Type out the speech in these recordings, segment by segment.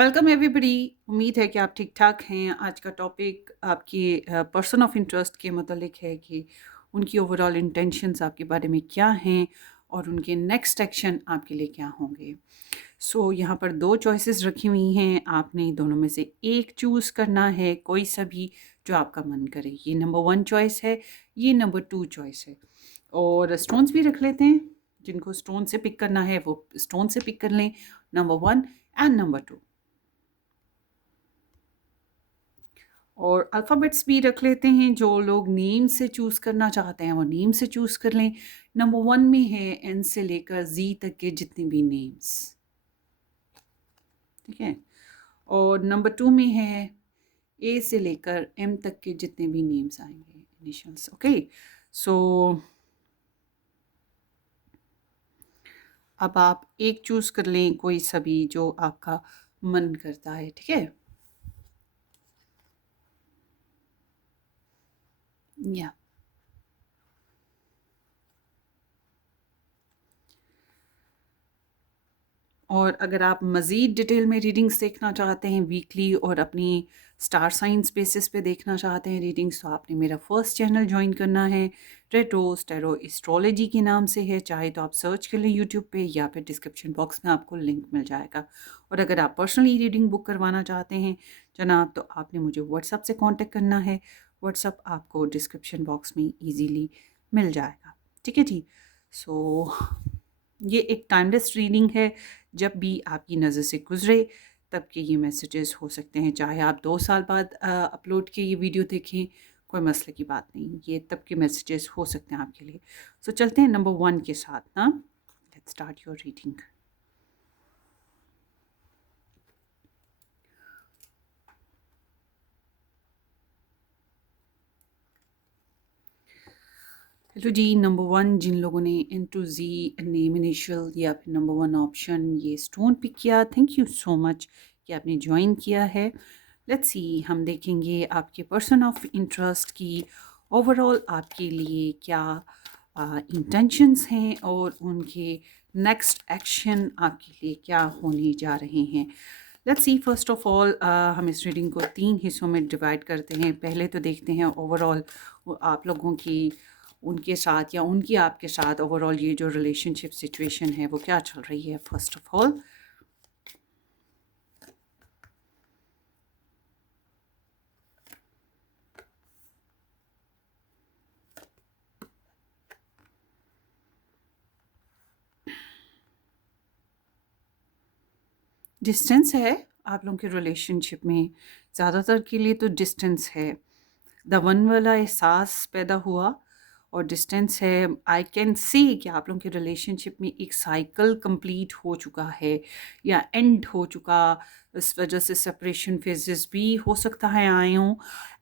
Welcome everybody. उम्मीद है कि आप ठीक ठाक हैं। आज का टॉपिक आपकी पर्सन ऑफ इंटरेस्ट के मतलब है कि उनकी ओवरऑल इंटेंशंस आपके बारे में क्या हैं और उनके नेक्स्ट एक्शन आपके लिए क्या होंगे। यहाँ पर दो चॉइसेस रखी हुई हैं, आपने दोनों में से एक चूज़ करना है, कोई सा भी जो आपका मन करे। ये नंबर 1 चॉइस है, ये नंबर 2 चॉइस है। और स्टोन्स भी रख लेते हैं, जिनको स्टोन से पिक करना है वो स्टोन से पिक कर लें, नंबर 1 एंड नंबर 2। और अल्फ़ाबेट्स भी रख लेते हैं, जो लोग नेम से चूज़ करना चाहते हैं वो नेम से चूज़ कर लें। नंबर 1 में है एन से लेकर ज़ी तक के जितने भी नेम्स, ठीक है। और नंबर 2 में है ए से लेकर एम तक के जितने भी नेम्स आएंगे, इनिशियल्स। ओके, सो अब आप एक चूज़ कर लें, कोई सा भी जो आपका मन करता है, ठीक है। या और अगर आप मज़ीद डिटेल में रीडिंग्स देखना चाहते हैं वीकली और अपनी स्टार साइंस बेसिस पे देखना चाहते हैं रीडिंग्स, तो आपने मेरा फर्स्ट चैनल ज्वाइन करना है। रेड रोज़ टैरो एस्ट्रोलॉजी के नाम से है, चाहे तो आप सर्च कर लें यूट्यूब पे या फिर डिस्क्रिप्शन बॉक्स में आपको लिंक मिल जाएगा। और अगर आप पर्सनली रीडिंग बुक करवाना चाहते हैं जनाब, तो आपने मुझे व्हाट्सअप से कॉन्टेक्ट करना है। व्हाट्सअप आपको डिस्क्रिप्शन बॉक्स में ईजीली मिल जाएगा, ठीक है जी। सो ये एक टाइमलेस रीडिंग है, जब भी आपकी नज़र से गुजरे तब के ये मैसेजेस हो सकते हैं। चाहे आप 2 साल बाद अपलोड के ये वीडियो देखें, कोई मसले की बात नहीं, ये तब के मैसेजेस हो सकते हैं आपके लिए। चलते हैं नंबर 1 के साथ ना। Let's start your reading. Hello ji, number 1 जिन लोगों ने N to G name initial या फिर नंबर 1 ऑप्शन ये स्टोन पिक किया, थैंक यू सो मच कि आपने ज्वाइन किया है। लेट्स सी, हम देखेंगे आपके पर्सन ऑफ इंटरेस्ट की ओवरऑल आपके लिए क्या इंटेंशंस हैं और उनके नेक्स्ट एक्शन आपके लिए क्या होने जा रहे हैं। Let's see, first of all हम इस रीडिंग को 3 हिस्सों में डिवाइड करते हैं। पहले तो देखते हैं ओवरऑल आप लोगों की उनके साथ या उनकी आपके साथ ओवरऑल ये जो रिलेशनशिप सिचुएशन है वो क्या चल रही है। फर्स्ट ऑफ ऑल डिस्टेंस है आप लोगों के रिलेशनशिप में, ज़्यादातर के लिए तो डिस्टेंस है। द वन वाला एहसास पैदा हुआ और डिस्टेंस है। आई कैन सी कि आप लोगों के रिलेशनशिप में एक साइकिल कंप्लीट हो चुका है या एंड हो चुका, इस वजह से सेपरेशन फेजेस भी हो सकता है आए हों।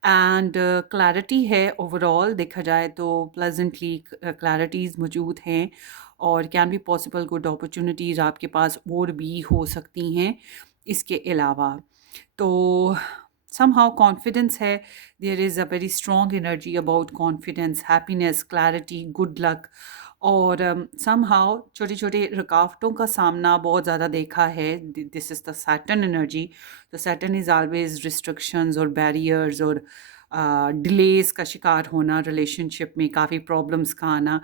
एंड क्लैरिटी है, ओवरऑल देखा जाए तो प्लेजेंटली क्लैरिटीज़ मौजूद हैं और can be possible good opportunities आपके पास और भी हो सकती हैं इसके अलावा। तो somehow confidence है, there is a very strong energy about confidence, happiness, clarity, good luck। और somehow छोटे छोटे रुकावटों का सामना बहुत ज़्यादा देखा है। This is the Saturn energy. तो सैटर्न इज़ ऑलवेज रिस्ट्रिक्शंस और बैरियर्स और डिलेस का शिकार होना, रिलेशनशिप में काफ़ी प्रॉब्लम्स का आना।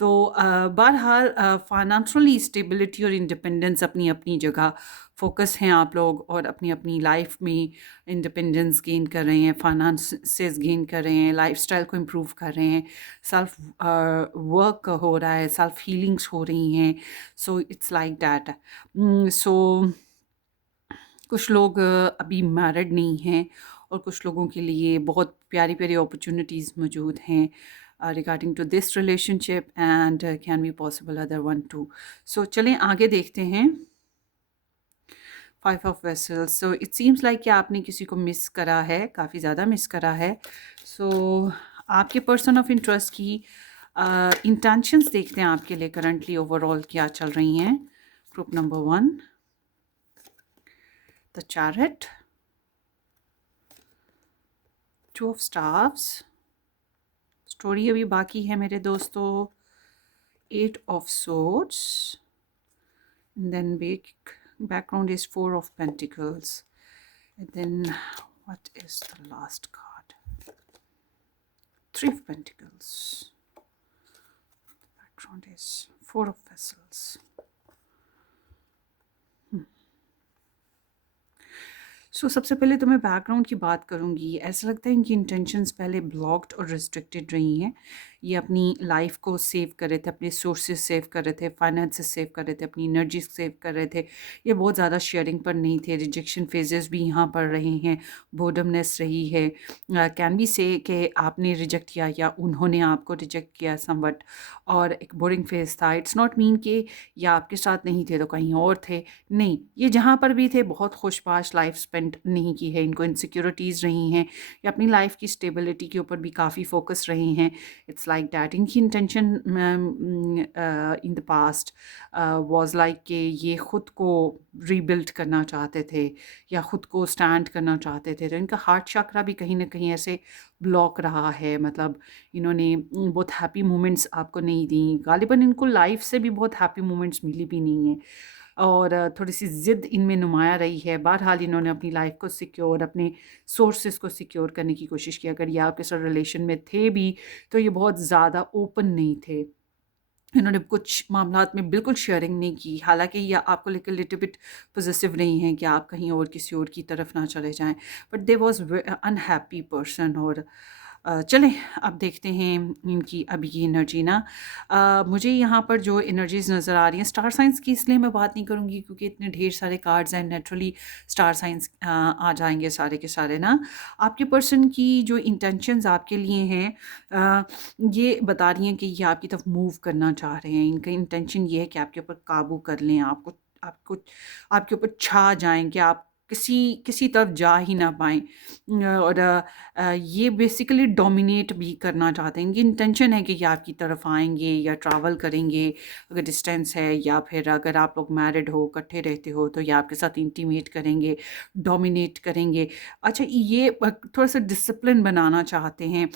तो बहरहाल फाइनेंशियली स्टेबिलिटी और इंडिपेंडेंस अपनी अपनी जगह फोकस हैं आप लोग, और अपनी अपनी लाइफ में इंडिपेंडेंस गेन कर रहे हैं, फाइनेंसेस गेन कर रहे हैं, लाइफस्टाइल को इम्प्रूव कर रहे हैं, सेल्फ वर्क हो रहा है, सेल्फ हीलिंग्स हो रही हैं। So it's like that. सो कुछ लोग अभी मैरिड नहीं हैं और कुछ लोगों के लिए बहुत प्यारी प्यारी अपॉर्चुनिटीज़ मौजूद हैं regarding to this relationship and can be possible other one too. So चलें आगे देखते हैं। 5 of vessels. So it seems like कि आपने किसी को मिस करा है, काफ़ी ज़्यादा मिस करा है। सो आपके पर्सन ऑफ इंटरेस्ट की इंटेंशंस देखते हैं आपके लिए करंटली ओवरऑल क्या चल रही हैं। Group number 1, the chariot, 2 of stars, story अभी बाकी है मेरे दोस्तों। 8 of swords, then big background is Four of Pentacles. And then what is the last card? Three of Pentacles. Background is Four of Vessels. सबसे पहले तो मैं background की बात करूँगी। ऐसा लगता है इनकी इंटेंशंस पहले ब्लॉक्ड और रिस्ट्रिक्टेड रही हैं। ये अपनी लाइफ को सेव कर रहे थे, अपने सोर्सेज सेव कर रहे थे, फाइनेंसेस सेव कर रहे थे, अपनी एनर्जी सेव कर रहे थे। ये बहुत ज़्यादा शेयरिंग पर नहीं थे। रिजेक्शन फेजेस भी यहाँ पर रहे हैं, बोर्डमनेस रही है। कैन बी से कि आपने रिजेक्ट किया या उन्होंने आपको रिजेक्ट किया समवट, और एक बोरिंग फेज था। इट्स नॉट मीन कि या आपके साथ नहीं थे तो कहीं और थे, नहीं, ये जहाँ पर भी थे बहुत खुशबाश लाइफ स्पेंड नहीं की है। इनको इनसिक्योरिटीज़ रही हैं, या अपनी लाइफ की स्टेबिलिटी के ऊपर भी काफ़ी फोकस रहे हैं। इट्स लाइक दैट इनकी intention in the past was like कि ये ख़ुद को रीबिल्ड करना चाहते थे या ख़ुद को स्टैंड करना चाहते थे। तो इनका हार्ट चक्रा भी कहीं ना कहीं ऐसे ब्लॉक रहा है। मतलब इन्होंने बहुत हैप्पी मोमेंट्स आपको नहीं दी। गालिबन इनको लाइफ से भी बहुत हैप्पी मोमेंट्स मिली भी नहीं है, और थोड़ी सी ज़िद इनमें नुमाया रही है। बहरहाल इन्होंने अपनी लाइफ को सिक्योर, अपने सोर्सेज को सिक्योर करने की कोशिश की। अगर ये आपके साथ रिलेशन में थे भी तो ये बहुत ज़्यादा ओपन नहीं थे। इन्होंने कुछ मामलात में बिल्कुल शेयरिंग नहीं की। हालांकि ये आपको लेकर लिटिल बिट पॉजिटिव नहीं है कि आप कहीं और किसी और की तरफ ना चले जाएं, but they was unhappy person. और चलें अब देखते हैं इनकी अभी की एनर्जी ना। मुझे यहाँ पर जो एनर्जीज नज़र आ रही हैं स्टार साइंस की, इसलिए मैं बात नहीं करूँगी क्योंकि इतने ढेर सारे कार्ड्स हैं, नेचुरली स्टार साइंस आ जाएंगे सारे के सारे ना। आपके पर्सन की जो इंटेंशंस आपके लिए हैं, ये बता रही हैं कि ये आपकी तरफ मूव करना चाह रहे हैं। इनका इंटेंशन ये है कि आपके ऊपर काबू कर लें, आपको आपको आपके ऊपर छा जाएं कि आप किसी किसी तरफ जा ही ना पाएँ। और ये बेसिकली डोमिनेट भी करना चाहते हैं। इनकी इंटेंशन है कि ये आपकी तरफ आएंगे या ट्रैवल करेंगे, अगर डिस्टेंस है, या फिर अगर आप लोग मैरिड हो, इकट्ठे रहते हो, तो ये आपके साथ इंटीमेट करेंगे, डोमिनेट करेंगे। अच्छा, ये थोड़ा सा डिसिप्लिन बनाना चाहते हैं।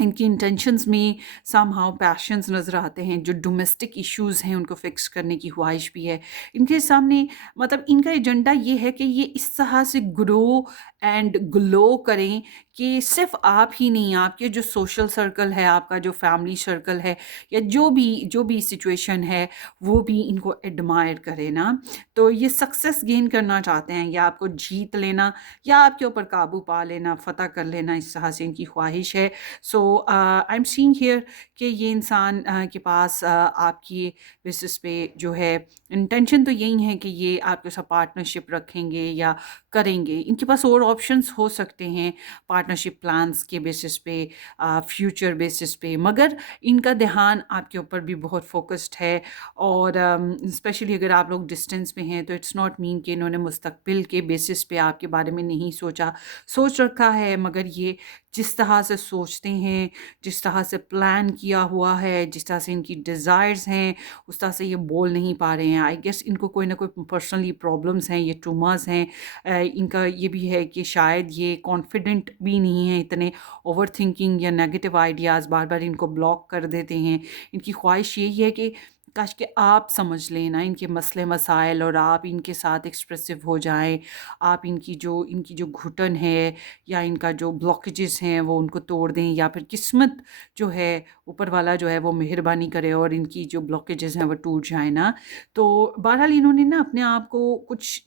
इनकी इंटेंशंस में समहाउ पैशंस नज़र आते हैं। जो डोमेस्टिक इश्यूज़ हैं उनको फिक्स करने की ख्वाहिश भी है इनके सामने। मतलब इनका एजेंडा ये है कि ये इस तरह से ग्रो एंड ग्लो करें कि सिर्फ आप ही नहीं, आपके जो सोशल सर्कल है, आपका जो फैमिली सर्कल है, या जो भी सिचुएशन है, वो भी इनको एडमायर करे ना। तो ये सक्सेस गेन करना चाहते हैं, या आपको जीत लेना या आपके ऊपर काबू पा लेना, फ़तह कर लेना, इस तरह से इनकी ख्वाहिश है। सो आई एम सीइंग हियर कि ये इंसान के पास आपकी बेसिस पे जो है इंटेंशन तो यही है कि ये आपके साथ पार्टनरशिप रखेंगे या करेंगे। इनके पास और ऑप्शंस हो सकते हैं पार्टनरशिप प्लान्स के बेसिस पे, फ्यूचर बेसिस पे, मगर इनका ध्यान आपके ऊपर भी बहुत फोकस्ड है। और स्पेशली अगर आप लोग डिस्टेंस में हैं तो इट्स नॉट मीन कि इन्होंने मुस्तकबिल के बेसिस पे आपके बारे में नहीं सोचा, सोच रखा है, मगर ये जिस तरह से सोचते हैं, जिस तरह से प्लान किया हुआ है, जिस तरह से इनकी डिज़ायर्स हैं, उस तरह से ये बोल नहीं पा रहे हैं। आई गेस इनको कोई ना कोई पर्सनली प्रॉब्लम्स हैं, ये ट्रूमास हैं। इनका ये भी है कि शायद ये कॉन्फिडेंट भी नहीं है इतने, ओवर थिंकिंग या नेगेटिव आइडियाज़ बार बार इनको ब्लॉक कर देते हैं। इनकी ख्वाहिश यही है कि काश कि आप समझ लें ना इनके मसले मसाइल, और आप इनके साथ एक्सप्रेसिव हो जाएं। आप इनकी जो घुटन है या इनका जो ब्लॉकेजेस हैं वो उनको तोड़ दें, या फिर किस्मत जो है, ऊपर वाला जो है वो मेहरबानी करे और इनकी जो ब्लॉकेजेस हैं वो टूट जाए ना। तो बहरहाल इन्होंने ना अपने आप को कुछ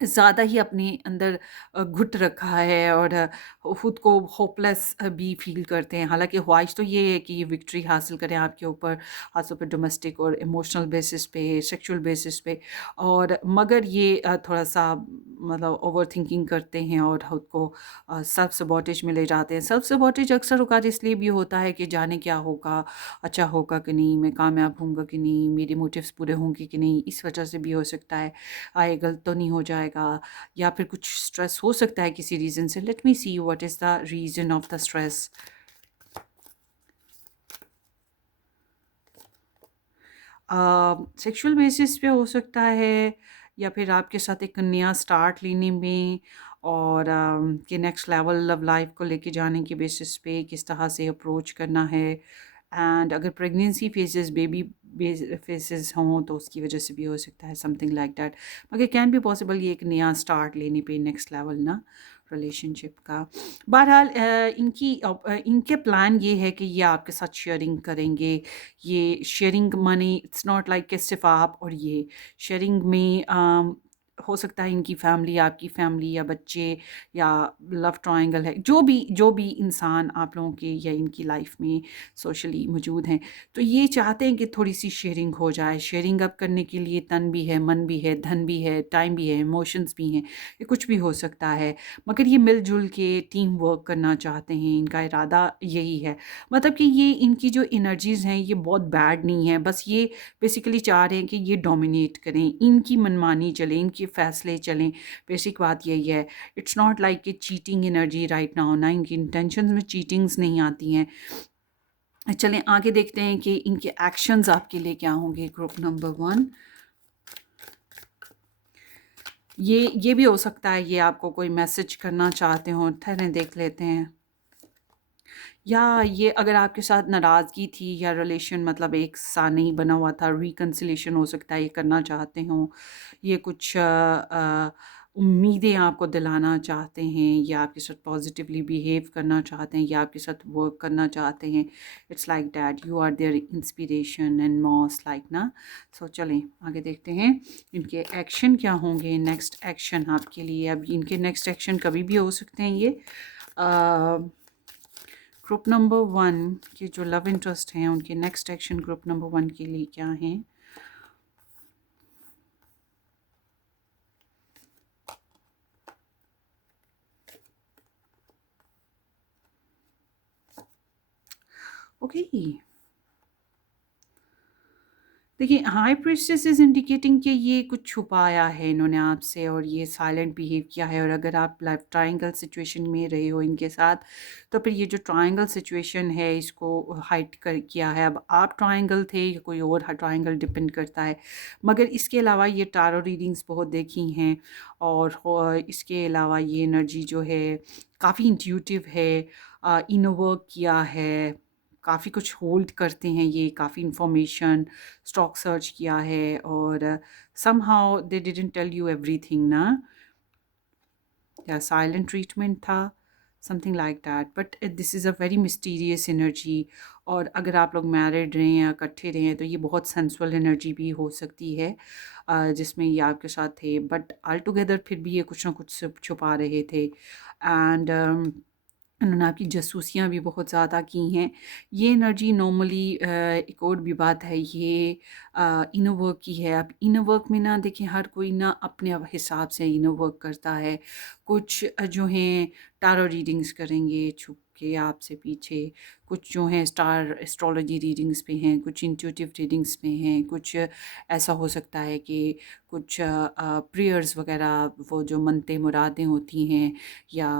ज़्यादा ही अपने अंदर घुट रखा है, और खुद को होपलेस भी फील करते हैं। हालांकि ख्वाहिश तो ये है कि ये विक्ट्री हासिल करें आपके ऊपर, खासतौर पर डोमेस्टिक और इमोशनल बेसिस पे, सेक्सुअल बेसिस पे। और मगर ये थोड़ा सा मतलब ओवर थिंकिंग करते हैं और खुद को सेल्फ सबॉटेज में ले जाते हैं। सेल्फ सबॉटेज अक्सर औक़ात इसलिए भी होता है कि जाने क्या होगा, अच्छा होगा कि नहीं, मैं कामयाब होऊंगा कि नहीं, मेरे मोटिव्स पूरे होंगे कि नहीं, इस वजह से भी हो सकता है। आए गलत तो नहीं हो जाएगा, या फिर कुछ स्ट्रेस हो सकता है किसी रीज़न से। Late me see what is the reason of the stress. Sexual basis पे हो सकता है, या फिर आपके साथ एक नया स्टार्ट लेने में, और कि नेक्स्ट लेवल लव लाइफ को लेके जाने के बेसिस पे किस तरह से अप्रोच करना है। एंड अगर प्रेगनेंसी फेजेस, बेबी फेसेस हों तो उसकी वजह से भी हो सकता है, समथिंग लाइक दैट। मगर कैन बी पॉसिबल ये एक नया स्टार्ट लेने पे नेक्स्ट लेवल ना रिलेशनशिप का। बहरहाल इनके प्लान ये है कि ये आपके साथ शेयरिंग करेंगे। ये sharing money it's not like कि सिर्फ आप और ये शेयरिंग में हो सकता है इनकी फैमिली, आपकी फैमिली, या बच्चे, या लव ट्रायंगल है, जो भी इंसान आप लोगों के या इनकी लाइफ में सोशली मौजूद हैं, तो ये चाहते हैं कि थोड़ी सी शेयरिंग हो जाए। शेयरिंग अप करने के लिए तन भी है, मन भी है, धन भी है, टाइम भी है, इमोशंस भी हैं, ये कुछ भी हो सकता है। मगर ये मिलजुल के टीम वर्क करना चाहते हैं, इनका इरादा यही है। मतलब कि ये इनकी जो एनर्जीज़ हैं ये बहुत बैड नहीं है, बस ये बेसिकली चाह रहे हैं कि ये डोमिनेट करें, इनकी मनमानी चले, इनके फैसले चलें। बेसिक बात यही है। इट्स नॉट लाइक कि चीटिंग एनर्जी राइट नाउ ना, इनकी इंटेंशंस में चीटिंग्स नहीं आती हैं। चलें आगे देखते हैं कि इनके एक्शंस आपके लिए क्या होंगे। ग्रुप नंबर 1, ये भी हो सकता है ये आपको कोई मैसेज करना चाहते हो, ठहरें देख लेते हैं। या ये अगर आपके साथ नाराज़गी थी या रिलेशन मतलब एक सा नहीं बना हुआ था, रिकन्सिलेशन हो सकता है ये करना चाहते हों। ये कुछ उम्मीदें आपको दिलाना चाहते हैं, या आपके साथ पॉजिटिवली बिहेव करना चाहते हैं, या आपके साथ वर्क करना चाहते हैं। It's like that you are their inspiration and moss like ना। सो चलें आगे देखते हैं इनके एक्शन क्या होंगे, नेक्स्ट एक्शन आपके लिए। अब इनके नेक्स्ट एक्शन कभी भी हो सकते हैं ये। ग्रुप नंबर 1 के जो लव इंटरेस्ट हैं उनके नेक्स्ट एक्शन ग्रुप नंबर 1 के लिए क्या हैं। ओके, देखिए हाई प्रीस्टेस इज़ इंडिकेटिंग कि ये कुछ छुपाया है इन्होंने आपसे, और ये साइलेंट बिहेव किया है। और अगर आप लाइफ ट्रायंगल सिचुएशन में रहे हो इनके साथ, तो फिर ये जो ट्रायंगल सिचुएशन है इसको हाइड कर किया है। अब आप ट्रायंगल थे या कोई और ट्रायंगल डिपेंड करता है। मगर इसके अलावा ये टारो रीडिंग्स बहुत देखी हैं, और इसके अलावा ये एनर्जी जो है काफ़ी इंट्यूटिव है, इनर वर्क किया है, काफ़ी कुछ होल्ड करते हैं ये, काफ़ी इंफॉर्मेशन स्टॉक सर्च किया है, और somehow they didn't tell you everything ना, या साइलेंट ट्रीटमेंट था, something like that. But this is a very mysterious energy. और अगर आप लोग मैरिड रहें या इकट्ठे रहें तो ये बहुत सेंसुअल एनर्जी भी हो सकती है, जिसमें ये आपके साथ थे, बट ऑल टुगेदर फिर भी ये कुछ ना कुछ छुपा रहे थे। एंड उन्होंने आपकी जासूसियाँ भी बहुत ज़्यादा की हैं। ये एनर्जी नॉर्मली एक और भी बात है, ये इनर वर्क की है। अब इनर वर्क में ना देखिए हर कोई ना अपने हिसाब से इनर वर्क करता है। कुछ जो हैं टारो रीडिंग्स करेंगे छुप के आपसे पीछे, कुछ जो हैं स्टार एस्ट्रोलॉजी रीडिंग्स पे हैं, कुछ इंट्यूटिव रीडिंग्स पे हैं, कुछ ऐसा हो सकता है कि कुछ प्रेयर्स वगैरह, वो जो मनते मुरादें होती हैं, या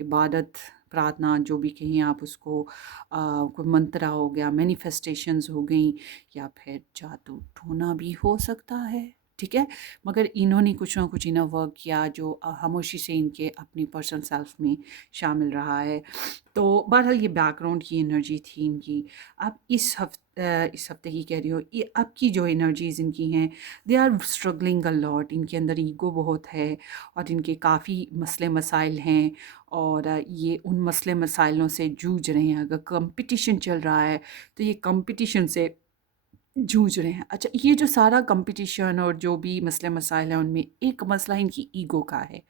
इबादत प्रार्थना जो भी कहें आप उसको, कोई मंत्रा हो गया, मैनिफेस्टेशंस हो गई, या फिर जादू टोना भी हो सकता है, ठीक है। मगर इन्होंने कुछ ना कुछ इनर वर्क किया जो खामोशी से इनके अपनी पर्सनल सेल्फ में शामिल रहा है। तो बहरहाल ये बैकग्राउंड की एनर्जी थी इनकी। अब इस हफ्ते की कह रही हो, ये अब की जो एनर्जीज़ इनकी हैं, they are struggling a lot. इनके अंदर ईगो बहुत है, और इनके काफ़ी मसले मसाइल हैं, और ये उन मसले मसाइलों से जूझ रहे हैं। अगर कंपटीशन चल रहा है तो ये कंपटीशन से जूझ रहे हैं। अच्छा, ये जो सारा कंपटीशन और जो भी मसले मसाइल हैं उनमें एक मसला इनकी ईगो का है,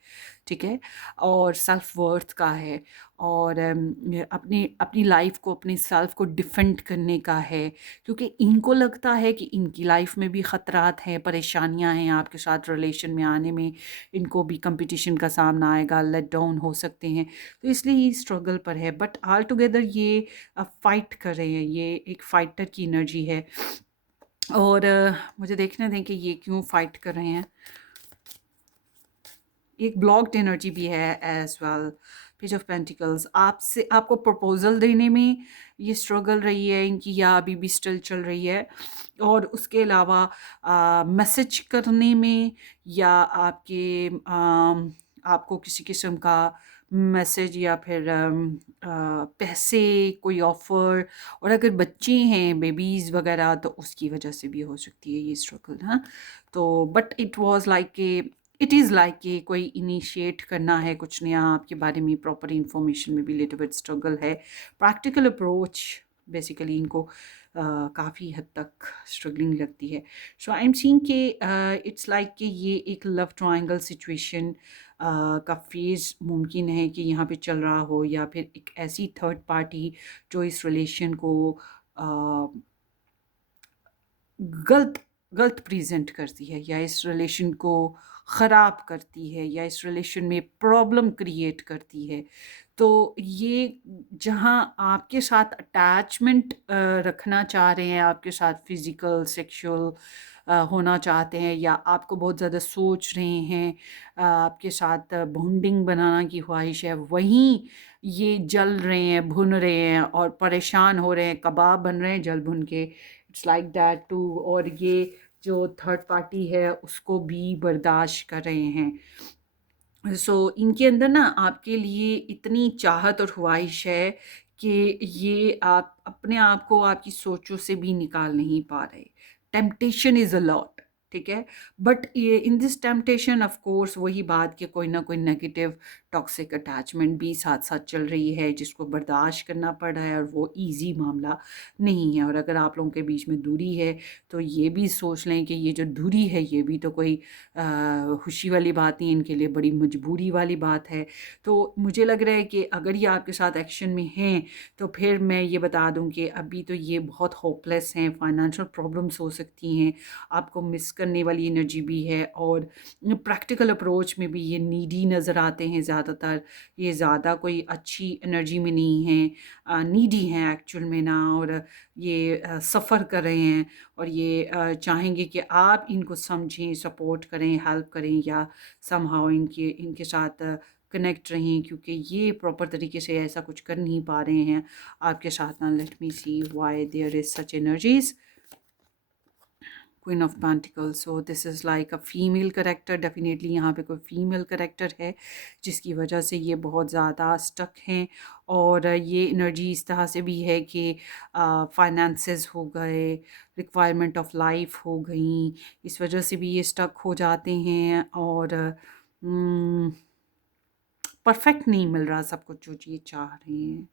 ठीक है, और सेल्फ वर्थ का है, और अपने अपनी लाइफ को, अपने सेल्फ को डिफेंड करने का है। क्योंकि इनको लगता है कि इनकी लाइफ में भी ख़तरात हैं, परेशानियां हैं, आपके साथ रिलेशन में आने में इनको भी कंपटीशन का सामना आएगा, लेट डाउन हो सकते हैं। तो इसलिए ये स्ट्रगल पर है, बट ऑल टुगेदर ये फाइट कर रहे हैं। ये एक फाइटर की एनर्जी है, और मुझे देखने दें कि ये क्यों फाइट कर रहे हैं। एक ब्लॉक्ड एनर्जी भी है as well. Page of pentacles, आपसे आपको प्रपोजल देने में ये स्ट्रगल रही है इनकी, या अभी भी स्टिल चल रही है। और उसके अलावा मैसेज करने में, या आपके आपको किसी किस्म का मैसेज या फिर पैसे, कोई ऑफ़र, और अगर बच्चे हैं, बेबीज़ वगैरह, तो उसकी वजह से भी हो सकती है ये स्ट्रगल, हाँ। तो but it was like a it is like a कोई इनिशिएट करना है कुछ नया आपके बारे में, प्रॉपर इन्फॉर्मेशन में भी लिटिल बिट स्ट्रगल है। प्रैक्टिकल अप्रोच बेसिकली इनको काफ़ी हद तक स्ट्रगलिंग लगती है। सो आई एम सीइंग कि इट्स लाइक कि ये एक लव ट्रायंगल सिचुएशन का फेज़ मुमकिन है कि यहाँ पे चल रहा हो, या फिर एक ऐसी थर्ड पार्टी जो इस रिलेशन को अ, गलत गलत प्रेज़ेंट करती है, या इस रिलेशन को ख़राब करती है, या इस रिलेशन में प्रॉब्लम क्रिएट करती है। तो ये जहाँ आपके साथ अटैचमेंट रखना चाह रहे हैं, आपके साथ फ़िज़िकल, सेक्सुअल होना चाहते हैं, या आपको बहुत ज़्यादा सोच रहे हैं, आपके साथ बॉन्डिंग बनाना की ख्वाहिश है, वहीं ये जल रहे हैं, भुन रहे हैं और परेशान हो रहे हैं, कबाब बन रहे हैं जल भुन के। It's like that too. और ये जो थर्ड पार्टी है उसको भी बर्दाश्त कर रहे हैं। सो इनके अंदर ना आपके लिए इतनी चाहत और ख्वाहिश है कि ये आप अपने आप को आपकी सोचों से भी निकाल नहीं पा रहे। टेम्पटेशन इज़ अ लॉट, ठीक है? बट ये in this temptation of course वही बात कि कोई ना कोई नेगेटिव टॉक्सिक अटैचमेंट भी साथ-साथ चल रही है, जिसको बर्दाश्त करना पड़ रहा है, और वो ईज़ी मामला नहीं है। और अगर आप लोगों के बीच में दूरी है, तो ये भी सोच लें कि ये जो दूरी है, ये भी तो कोई खुशी वाली बात नहीं, इनके लिए बड़ी मजबूरी वाली बात है। तो मुझे लग रहा है कि अगर ये आपके साथ एक्शन में हैं, तो फिर मैं ये बता दूँ कि अभी तो ये बहुत होपलेस हैं, फाइनेंशियल प्रॉब्लम्स हो सकती हैं, आपको मिस करने वाली एनर्जी भी है, और प्रैक्टिकल अप्रोच में भी ये नीडी नज़र आते हैं ज़्यादातर। ये ज़्यादा कोई अच्छी एनर्जी में नहीं हैं, नीडी हैं एक्चुअल में ना, और ये सफ़र कर रहे हैं, और ये चाहेंगे कि आप इनको समझें, सपोर्ट करें, हेल्प करें, या समहाउ इनके इनके साथ कनेक्ट रहें, क्योंकि ये प्रॉपर तरीके से ऐसा कुछ कर नहीं पा रहे हैं आपके साथ ना। Let me see why there is such energies. Queen of pentacles, so this is like a female character, definitely यहाँ पे कोई फीमेल करेक्टर है जिसकी वजह से ये बहुत ज़्यादा स्टक हैं। और ये एनर्जी इस तरह से भी है कि फाइनेंसेस हो गए, रिक्वायरमेंट ऑफ लाइफ हो गई, इस वजह से भी ये स्टक हो जाते हैं, और परफेक्ट नहीं मिल रहा सब कुछ जो ये चाह रहे हैं।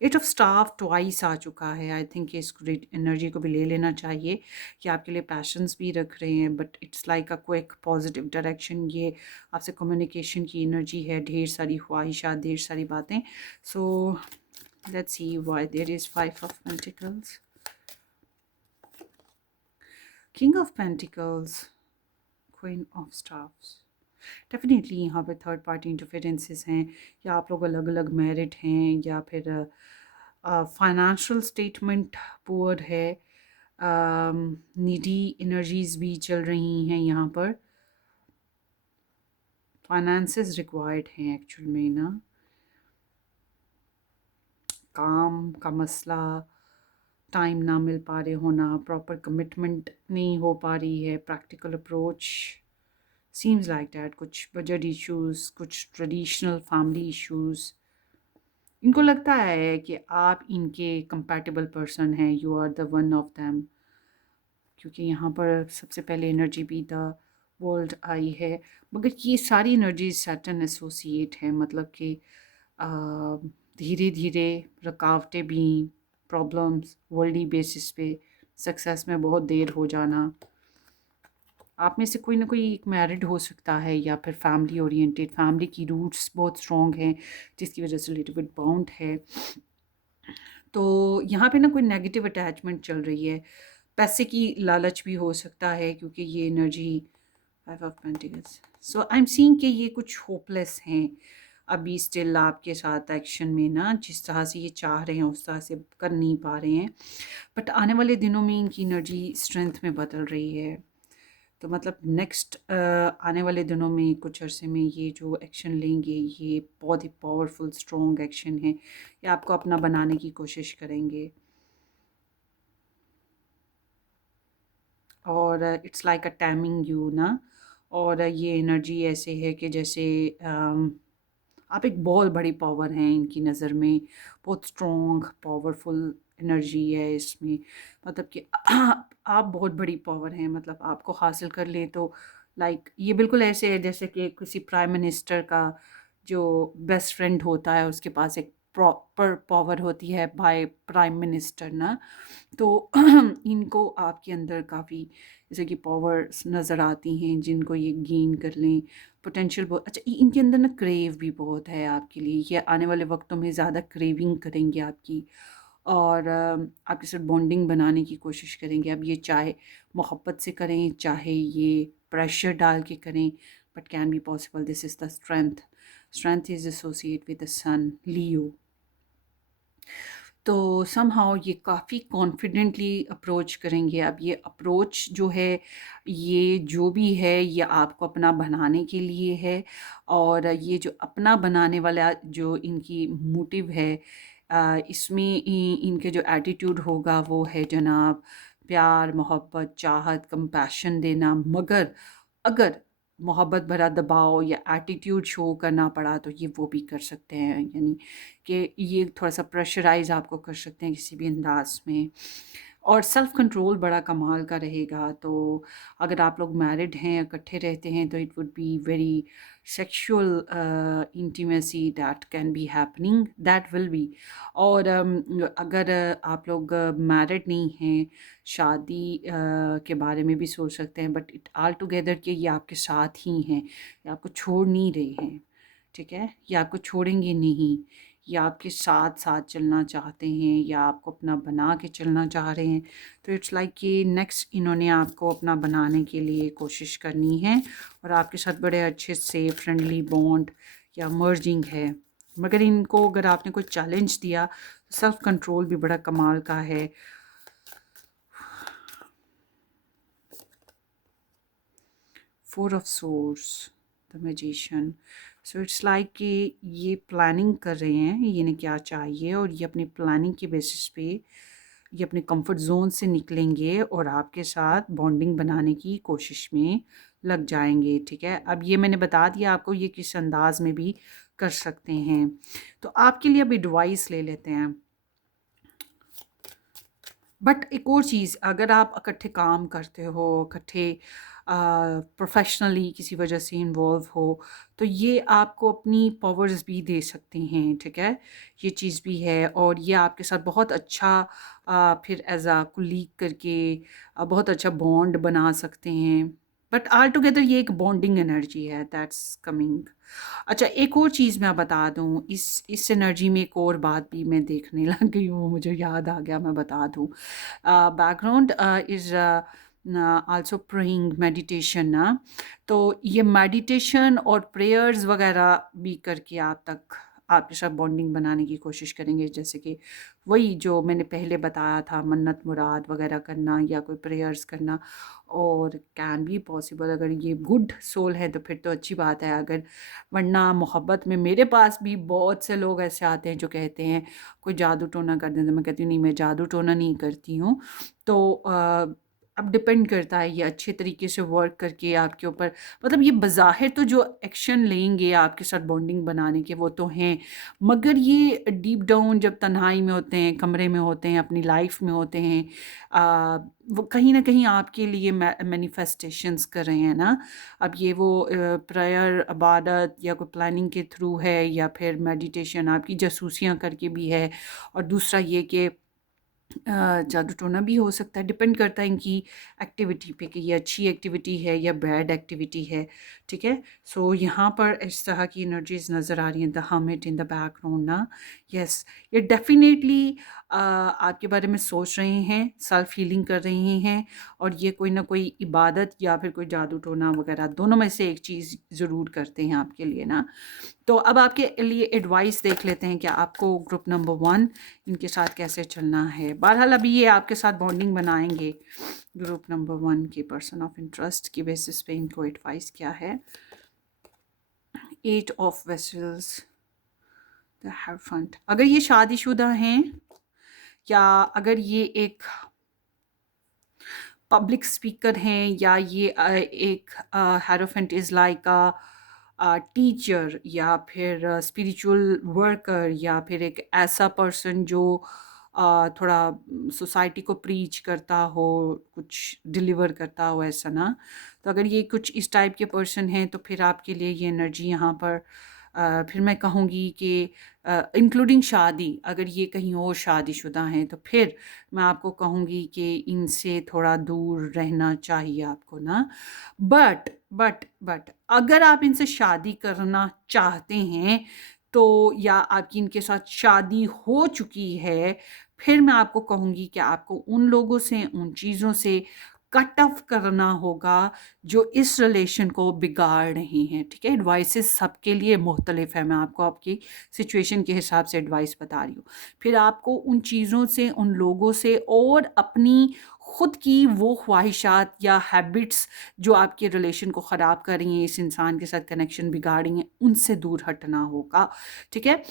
एट ऑफ स्टाफ ट्वाइस आ चुका है। आई थिंक इस एनर्जी को भी ले लेना चाहिए कि आपके लिए पैशंस भी रख रहे हैं, but it's like a quick positive direction. ये आपसे कम्युनिकेशन की एनर्जी है, ढेर सारी ख्वाहिशात, ढेर सारी बातें। So let's see why there is five of pentacles, king of pentacles, queen of staffs. Definitely यहाँ पे थर्ड पार्टी इंटरफेरेंसेस हैं, या आप लोग अलग अलग मैरिड हैं, या फिर फाइनेंशियल स्टेटमेंट पुअर है, नीडी एनर्जीज भी चल रही हैं यहाँ पर। फाइनेंसेस रिक्वायर्ड हैं एक्चुअल में ना, काम का मसला, टाइम ना मिल पा रहे होना, प्रॉपर कमिटमेंट नहीं हो पा रही है, practical approach seems like that, कुछ बजट इश्यूज, कुछ ट्रेडिशनल फैमिली इश्यूज। इनको लगता है कि आप इनके कंपैटिबल पर्सन हैं, you are the one of them, क्योंकि यहाँ पर सबसे पहले एनर्जी भी द वर्ल्ड आई है। मगर ये सारी एनर्जीज सैटर्न एसोसिएट है, मतलब कि धीरे धीरे रुकावटें भी, प्रॉब्लम्स, वर्ल्डी बेसिस पे सक्सेस में बहुत देर हो जाना। आप में से कोई ना कोई एक मैरिड हो सकता है, या फिर फैमिली ओरिएंटेड, फैमिली की रूट्स बहुत स्ट्रॉन्ग हैं, जिसकी वजह से लिटिल बिट बाउंड है। तो यहाँ पे ना कोई नेगेटिव अटैचमेंट चल रही है, पैसे की लालच भी हो सकता है, क्योंकि ये energy five of pentacles. So I am seeing कि ये कुछ होपलेस हैं अभी स्टिल आपके साथ एक्शन में ना, जिस तरह से ये चाह रहे हैं उस तरह से कर नहीं पा रहे हैं, बट आने वाले दिनों में इनकी एनर्जी स्ट्रेंथ में बदल रही है। तो मतलब नेक्स्ट आने वाले दिनों में, कुछ अरसे में, ये जो एक्शन लेंगे ये बहुत ही पावरफुल स्ट्रॉन्ग एक्शन है, ये आपको अपना बनाने की कोशिश करेंगे। और it's like a timing you ना, और ये एनर्जी ऐसे है कि जैसे आप एक बहुत बड़ी पावर हैं इनकी नज़र में, बहुत स्ट्रॉन्ग पावरफुल एनर्जी है इसमें। मतलब कि आप बहुत बड़ी पावर हैं, मतलब आपको हासिल कर लें तो लाइक ये बिल्कुल ऐसे है जैसे कि किसी प्राइम मिनिस्टर का जो बेस्ट फ्रेंड होता है उसके पास एक प्रॉपर पावर होती है बाय प्राइम मिनिस्टर ना। तो इनको आपके अंदर काफ़ी जैसे कि पावर्स नज़र आती हैं जिनको ये गेन कर लें। पोटेंशियल बहुत अच्छा, इनके अंदर ना क्रेव भी बहुत है आपके लिए, ये आने वाले वक्तों में ज़्यादा क्रेविंग करेंगे आपकी, और आपके साथ बॉन्डिंग बनाने की कोशिश करेंगे। अब ये चाहे मोहब्बत से करें चाहे ये प्रेशर डाल के करें, but can be possible. This is the strength is associate with the sun Leo. तो समहाउ ये काफ़ी कॉन्फिडेंटली अप्रोच करेंगे। अब ये अप्रोच जो है, ये जो भी है ये आपको अपना बनाने के लिए है, और ये जो अपना बनाने वाला जो इनकी मोटिव है, इसमें इनके जो एटीट्यूड होगा वो है जनाब प्यार, मोहब्बत, चाहत, कंपैशन देना। मगर अगर मोहब्बत भरा दबाव या एटीट्यूड शो करना पड़ा तो ये वो भी कर सकते हैं, यानी कि ये थोड़ा-सा प्रेशराइज़ आपको कर सकते हैं किसी भी अंदाज़ में। और सेल्फ़ कंट्रोल बड़ा कमाल का रहेगा। तो अगर आप लोग मैरिड हैं, इकट्ठे रहते हैं, तो it would be very sexual intimacy that can be happening, that will be. और अगर आप लोग मैरिड नहीं हैं, शादी के बारे में भी सोच सकते हैं, बट इट ऑल टुगेदर कि ये आपके साथ ही हैं, ये आपको छोड़ नहीं रहे हैं, ठीक है? ये आपको छोड़ेंगे नहीं, या आपके साथ साथ चलना चाहते हैं, या आपको अपना बना के चलना चाह रहे हैं। तो इट्स लाइक कि नेक्स्ट इन्होंने आपको अपना बनाने के लिए कोशिश करनी है, और आपके साथ बड़े अच्छे से फ्रेंडली बॉन्ड या मर्जिंग है। मगर इनको अगर आपने कोई चैलेंज दिया, सेल्फ कंट्रोल भी बड़ा कमाल का है। Four of source, the magician. So it's like कि ये प्लानिंग कर रहे हैं, ये इन्हें क्या चाहिए, और ये अपनी प्लानिंग के बेसिस पे ये अपने कंफर्ट जोन से निकलेंगे और आपके साथ बॉन्डिंग बनाने की कोशिश में लग जाएंगे, ठीक है? अब ये मैंने बता दिया आपको ये किस अंदाज में भी कर सकते हैं। तो आपके लिए अब एडवाइस ले लेते हैं। बट एक और चीज़, अगर आप इकट्ठे काम करते हो, इकट्ठे प्रोफेशनली किसी वजह से इन्वॉल्व हो, तो ये आपको अपनी पावर्स भी दे सकते हैं, ठीक है? ये चीज़ भी है, और ये आपके साथ बहुत अच्छा फिर एज अ कुलीग करके बहुत अच्छा बॉन्ड बना सकते हैं। बट ऑल टुगेदर ये एक बॉन्डिंग एनर्जी है दैट्स कमिंग। अच्छा, एक और चीज़ मैं बता दूँ, इस एनर्जी में एक और बात भी मैं देखने लग गई हूँ, मुझे याद आ गया, मैं बता दूँ। Background is also praying meditation ना। तो ये मेडिटेशन और प्रेयर्स वगैरह भी करके आप तक आपके साथ बॉन्डिंग बनाने की कोशिश करेंगे, जैसे कि वही जो मैंने पहले बताया था, मन्नत मुराद वगैरह करना या कोई प्रेयर्स करना। और कैन बी पॉसिबल, अगर ये गुड सोल है तो फिर तो अच्छी बात है। अगर वरना मोहब्बत में मेरे पास भी बहुत से लोग ऐसे आते हैं जो कहते हैं कोई जादू टोना कर दें, तो मैं कहती हूँ नहीं, मैं जादू टोना नहीं करती हूँ। तो अब डिपेंड करता है ये अच्छे तरीके से वर्क करके आपके ऊपर, मतलब ये बज़ाहिर तो जो एक्शन लेंगे आपके साथ बॉन्डिंग बनाने के वो तो हैं, मगर ये डीप डाउन जब तन्हाई में होते हैं, कमरे में होते हैं, अपनी लाइफ में होते हैं, वो कहीं ना कहीं आपके लिए मैनिफेस्टेशंस कर रहे हैं ना। अब ये वो प्रेयर, इबादत या कोई प्लानिंग के थ्रू है, या फिर मेडिटेशन आपकी जासूसियाँ करके भी है, और दूसरा ये कि जादू टोना भी हो सकता है। डिपेंड करता है इनकी एक्टिविटी पे कि ये अच्छी एक्टिविटी है या बैड एक्टिविटी है, ठीक है? सो यहाँ पर इस तरह की एनर्जीज नज़र आ रही हैं, the hermit in the background ना। यस, ये डेफिनेटली आपके बारे में सोच रहे हैं, सेल्फ हीलिंग कर रहे हैं, और ये कोई ना कोई इबादत या फिर कोई जादू टोना वगैरह दोनों में से एक चीज़ ज़रूर करते हैं आपके लिए ना। तो अब आपके लिए एडवाइस देख लेते हैं कि आपको ग्रुप नंबर 1 इनके साथ कैसे चलना है। बहरहाल अभी ये आपके साथ बॉन्डिंग बनाएंगे। ग्रुप नंबर 1 के पर्सन ऑफ इंटरेस्ट की बेसिस पे इनको एडवाइस क्या है। 8 ऑफ वेसल्स, द हेरोफेंट। अगर ये शादीशुदा हैं, या अगर ये एक पब्लिक स्पीकर हैं, या ये एक हेरोफेंट इज़ लाइक टीचर या फिर स्पिरिचुअल वर्कर या फिर एक ऐसा पर्सन जो थोड़ा सोसाइटी को प्रीच करता हो, कुछ डिलीवर करता हो, ऐसा ना। तो अगर ये कुछ इस टाइप के पर्सन हैं तो फिर आपके लिए ये एनर्जी यहाँ पर फिर मैं कहूँगी कि इंक्लूडिंग शादी, अगर ये कहीं और शादीशुदा हैं तो फिर मैं आपको कहूँगी कि इनसे थोड़ा दूर रहना चाहिए आपको ना। बट अगर आप इनसे शादी करना चाहते हैं तो या आपकी इनके साथ शादी हो चुकी है, फिर मैं आपको कहूँगी कि आपको उन लोगों से, उन चीज़ों से कट ऑफ करना होगा जो इस रिलेशन को बिगाड़ रही हैं, ठीक है? एडवाइसेस सबके लिए मुख्तलिफ है, मैं आपको आपकी सिचुएशन के हिसाब से एडवाइस बता रही हूँ। फिर आपको उन चीज़ों से, उन लोगों से और अपनी खुद की वो ख्वाहिशात या हैबिट्स जो आपके रिलेशन को ख़राब कर रही हैं, इस इंसान के साथ कनेक्शन बिगाड़ रही हैं, उनसे दूर हटना होगा, ठीक है?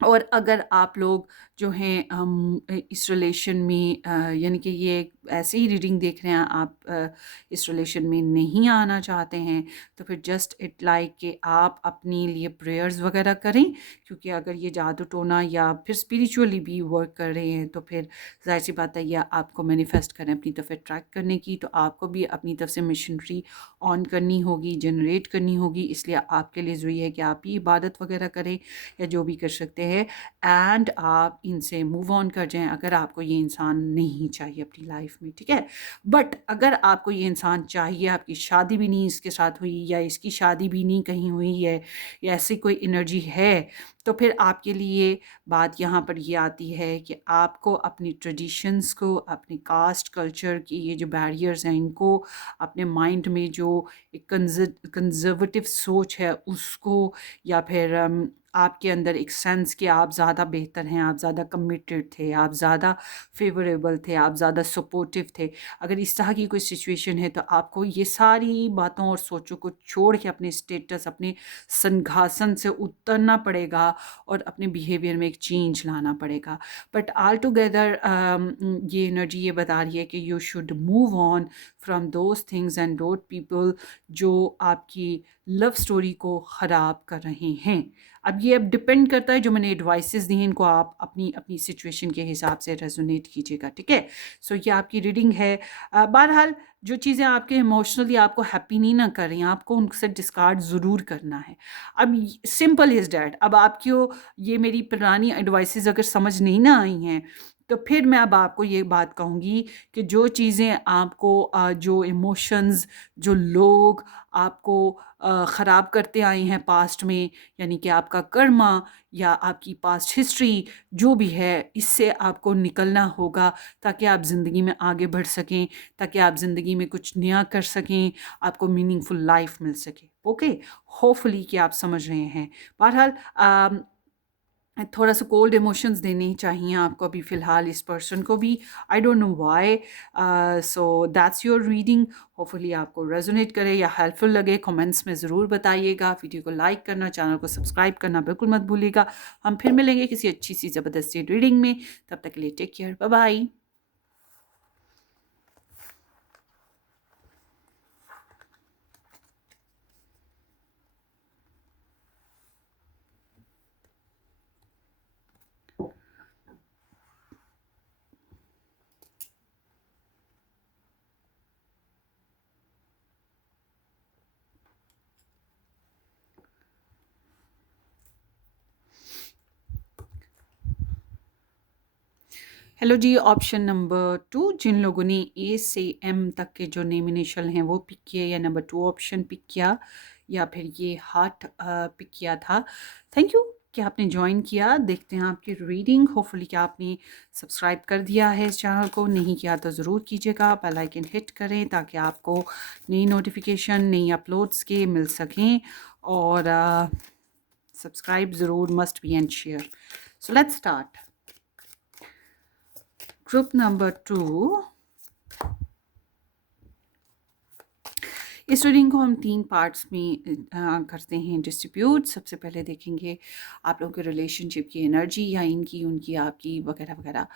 और अगर आप लोग जो हैं इस रिलेशन में यानी कि ये ऐसे ही रीडिंग देख रहे हैं, आप इस रिलेशन में नहीं आना चाहते हैं, तो फिर जस्ट इट लाइक कि आप अपने लिए प्रेयर्स वगैरह करें, क्योंकि अगर ये जादू टोना या फिर स्पिरिचुअली भी वर्क कर रहे हैं तो फिर जाहिर सी बात है, या आपको मैनिफेस्ट करें अपनी तरफ अट्रैक्ट करने की, तो आपको भी अपनी तरफ से मशीनरी ऑन करनी होगी, जनरेट करनी होगी। इसलिए आपके लिए ज़रूरी है कि आप ही इबादत वगैरह करें या जो भी कर सकते हैं, एंड आप इनसे मूव ऑन कर जाएं अगर आपको ये इंसान नहीं चाहिए अपनी लाइफ में, ठीक है? बट अगर आपको ये इंसान चाहिए, आपकी शादी भी नहीं इसके साथ हुई या इसकी शादी भी नहीं कहीं हुई है या ऐसी कोई एनर्जी है, तो फिर आपके लिए बात यहाँ पर ये आती है कि आपको अपनी ट्रेडिशंस को, अपनी कास्ट कल्चर की ये जो बैरियर्स हैं, इनको अपने माइंड में जो एक कंजर्वेटिव सोच है उसको, या फिर आपके अंदर एक सेंस कि आप ज़्यादा बेहतर हैं, आप ज़्यादा कमिटेड थे, आप ज़्यादा फेवरेबल थे, आप ज़्यादा सपोर्टिव थे, अगर इस तरह की कोई सिचुएशन है तो आपको ये सारी बातों और सोचों को छोड़ के अपने स्टेटस, अपने संघासन से उतरना पड़ेगा और अपने बिहेवियर में एक चेंज लाना पड़ेगा। बट ऑल टुगेदर ये एनर्जी ये बता रही है कि you should move on from those things and those people जो आपकी लव स्टोरी को ख़राब कर रहे हैं। अब ये अब डिपेंड करता है, जो मैंने एडवाइसेस दी हैं इनको आप अपनी अपनी सिचुएशन के हिसाब से रेजोनेट कीजिएगा, ठीक है? सो ये आपकी रीडिंग है। बहरहाल जो चीज़ें आपके इमोशनली आपको हैप्पी नहीं ना कर रही हैं, आपको उनसे डिस्कार्ड ज़रूर करना है। अब सिंपल इज़ डैट। अब आपको ये मेरी पुरानी एडवाइसेस अगर समझ नहीं ना आई हैं, तो फिर मैं अब आपको ये बात कहूँगी कि जो चीज़ें आपको जो इमोशंस, जो लोग आपको ख़राब करते आए हैं पास्ट में, यानी कि आपका कर्मा या आपकी पास्ट हिस्ट्री जो भी है, इससे आपको निकलना होगा ताकि आप ज़िंदगी में आगे बढ़ सकें, ताकि आप ज़िंदगी में कुछ नया कर सकें, आपको मीनिंगफुल लाइफ मिल सके। ओके, होपफुली कि आप समझ रहे हैं। बहरहाल थोड़ा सा कोल्ड इमोशंस देने चाहिए आपको अभी फ़िलहाल इस पर्सन को भी। I don't know why. So that's your reading. Hopefully आपको रेजोनेट करे या हेल्पफुल लगे। कमेंट्स में ज़रूर बताइएगा। वीडियो को लाइक करना, चैनल को सब्सक्राइब करना बिल्कुल मत भूलिएगा। हम फिर मिलेंगे किसी अच्छी सी ज़बरदस्ती रीडिंग में। तब तक के लिए take care, bye bye. Hello ji, option number 2 जिन लोगों ने ए से एम तक के जो नेम इनिशियल हैं वो पिक किए, या नंबर 2 ऑप्शन पिक किया, या फिर ये हार्ट पिक किया था, थैंक यू कि आपने ज्वाइन किया। देखते हैं आपकी रीडिंग। होपफुली कि आपने सब्सक्राइब कर दिया है इस चैनल को, नहीं किया तो ज़रूर कीजिएगा। बेल आइकन हिट करें ताकि आपको नई नोटिफिकेशन, नई अपलोड्स के मिल सकें, और सब्सक्राइब ज़रूर must be and share. So let's start. Group number 2, इस रीडिंग को हम 3 पार्ट्स में करते हैं डिस्ट्रीब्यूट। सबसे पहले देखेंगे आप लोगों के रिलेशनशिप की एनर्जी, या इनकी, उनकी, आपकी वगैरह वगैरह।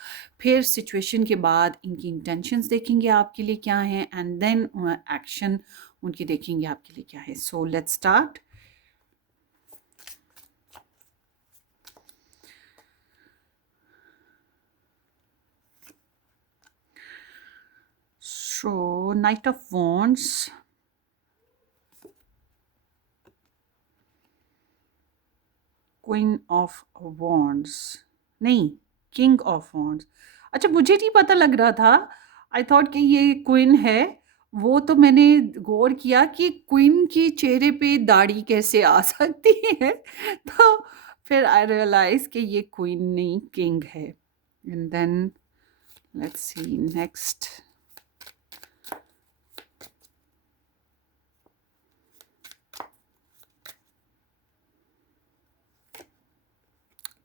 फिर सिचुएशन के बाद इनकी इंटेंशंस देखेंगे आपके लिए क्या हैं, एंड देन एक्शन उनकी देखेंगे आपके लिए क्या है। So let's start. So night of wands, queen of wands, नहीं, किंग ऑफ वॉन्ड्स। अच्छा, मुझे नहीं पता लग रहा था, आई थॉट कि ये क्वीन है। वो तो मैंने गौर किया कि क्वीन के चेहरे पे दाढ़ी कैसे आ सकती है। तो फिर आई रियलाइज कि ये क्वीन नहीं, किंग है। And then let's see next.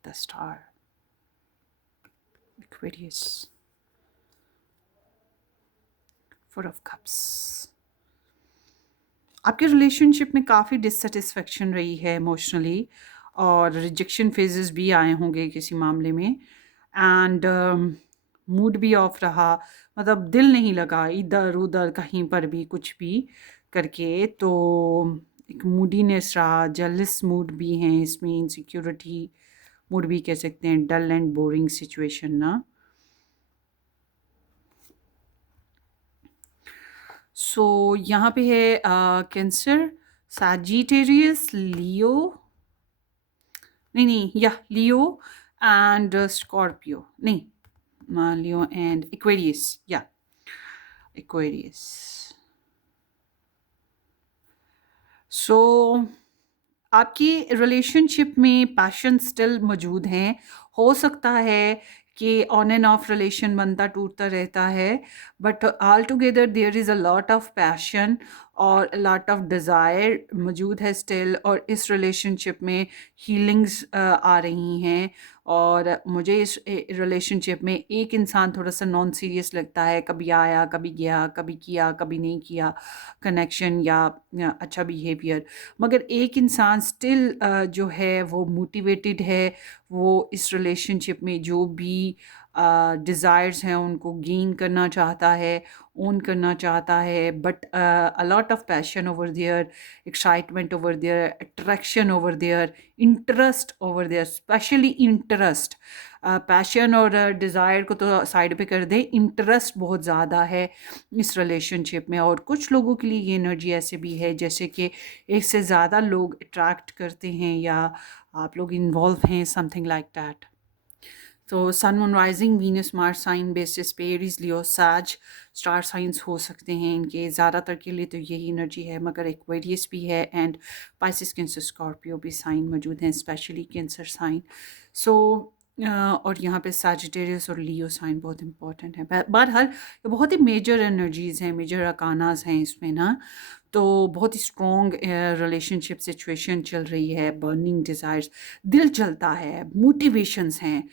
The star, Aquarius, Four of Cups। आपके रिलेशनशिप में काफ़ी डिससेटिस्फेक्शन रही है इमोशनली, और रिजेक्शन फेजेस भी आए होंगे किसी मामले में। एंड मूड भी ऑफ रहा, मतलब दिल नहीं लगा इधर उधर कहीं पर भी कुछ भी करके। तो एक मूडीनेस रहा, जेलस मूड भी हैं इसमें, इनसिक्योरिटी मूड भी कह सकते हैं, डल एंड बोरिंग सिचुएशन ना। सो यहाँ पे है कैंसर, सैजिटेरियस, लियो, नहीं, या लियो एंड स्कॉर्पियो, नहीं, लियो एंड एक्वेरियस, या एक्वेरियस। सो आपकी रिलेशनशिप में पैशन स्टिल मौजूद हैं। हो सकता है कि ऑन एंड ऑफ रिलेशन बनता टूटता रहता है, but all together there is a lot of passion और लॉट ऑफ डिज़ायर मौजूद है स्टिल। और इस रिलेशनशिप में हीलिंग्स आ रही हैं। और मुझे इस रिलेशनशिप में एक इंसान थोड़ा सा नॉन सीरियस लगता है, कभी आया कभी गया, कभी किया कभी नहीं किया कनेक्शन या अच्छा बिहेवियर। मगर एक इंसान स्टिल जो है वो मोटिवेटेड है, वो इस रिलेशनशिप में जो भी डिज़ायर्स हैं उनको गेन करना चाहता है, ओन करना चाहता है। But a lot of passion over there, excitement over there, attraction over there, interest over there, specially interest. Passion और डिज़ायर को तो साइड पे कर दें, इंटरेस्ट बहुत ज़्यादा है इस रिलेशनशिप में। और कुछ लोगों के लिए ये एनर्जी ऐसे भी है जैसे कि एक से ज़्यादा लोग अट्रैक्ट करते हैं, या आप लोग इन्वॉल्व हैं, समथिंग लाइक दैट। तो sun moon rising Venus Mars sign basis पे Aries Leo Sag star science हो सकते हैं इनके। ज़्यादातर के लिए तो यही एनर्जी है, मगर एक्वेरियस भी है एंड पाइसिस, कैंसर, स्कॉर्पियो भी साइन मौजूद हैं, स्पेशली कैंसर साइन। सो और यहाँ पे सैजिटेरियस और लियो साइन बहुत इंपॉर्टेंट है। बहरहाल ये बहुत ही मेजर एनर्जीज़ हैं, मेजर अकानाज हैं इसमें ना। तो बहुत ही स्ट्रॉन्ग रिलेशनशिप सिचुएशन चल रही है, बर्निंग डिज़ायर्स, दिल चलता है, मोटिवेशंस हैं।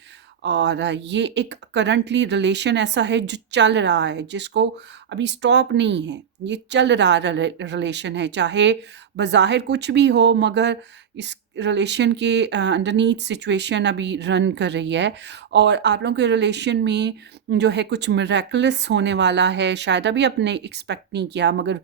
और ये एक करंटली रिलेशन ऐसा है जो चल रहा है, जिसको अभी स्टॉप नहीं है, ये चल रहा रिलेशन है, चाहे बज़ाहिर कुछ भी हो, मगर इस रिलेशन के अंडरनीथ सिचुएशन अभी रन कर रही है। और आप लोगों के रिलेशन में जो है कुछ मिरेकलस होने वाला है, शायद अभी आपने एक्सपेक्ट नहीं किया, मगर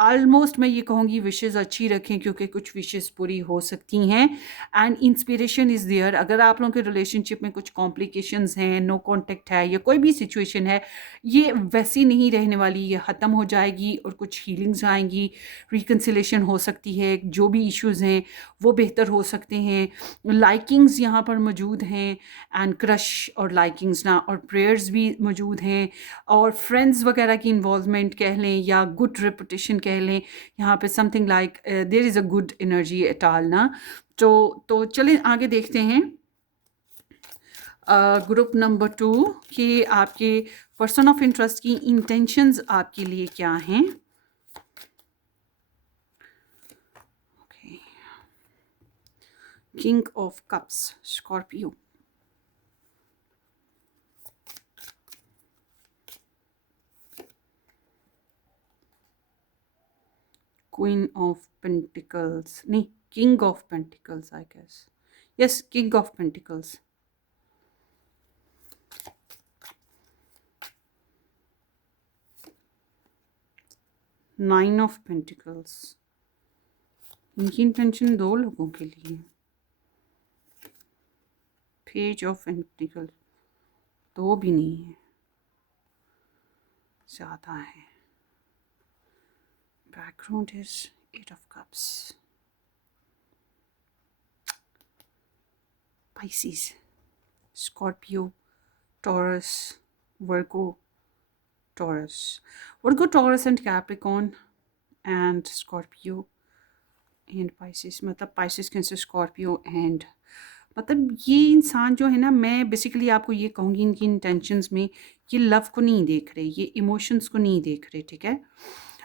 ऑलमोस्ट मैं ये कहूँगी विशेज़ अच्छी रखें, क्योंकि कुछ विशेज़ पूरी हो सकती हैं। And inspiration is there. अगर आप लोगों के रिलेशनशिप में कुछ कॉम्प्लिकेशंस हैं, नो कॉन्टेक्ट है, या कोई भी सिचुएशन है, ये वैसी नहीं रहने वाली, ये ख़त्म हो जाएगी और कुछ हीलिंग्स आएंगी, रिकन्सिलेशन हो सकती है, जो भी इश्यूज़ हैं वो बेहतर हो सकते हैं। लाइकिंग्स यहाँ पर मौजूद हैं, एंड क्रश और लाइकिंग्स ना, और प्रेयर्स भी मौजूद हैं, और फ्रेंड्स वगैरह की इन्वॉल्वमेंट कह लें या गुड रेपुटेशन कह लें। यहाँ पे something like there is a good energy at all ना। तो चलें आगे देखते हैं ग्रुप नंबर 2 कि आपके पर्सन ऑफ इंटरेस्ट की इंटेंशंस आपके लिए क्या हैं। King of cups, Scorpio, queen of pentacles, नहीं, king of pentacles I guess, yes, king of pentacles, nine of pentacles. इनकी इंटेंशन दो लोगों के लिए, पेज ऑफ पेंटिकल्स, दो भी नहीं है, ज़्यादा है। Background is 8 of cups. Pisces, Scorpio, Taurus, Virgo, Taurus. Virgo, Taurus and Capricorn and Scorpio and Pisces, मतलब Pisces, Cancer, Scorpio and मतलब ये इंसान जो है ना, मैं बेसिकली आपको ये कहूँगी इनकी इंटेंशंस में ये लव को नहीं देख रहे, ये इमोशंस को नहीं देख रहे, ठीक है।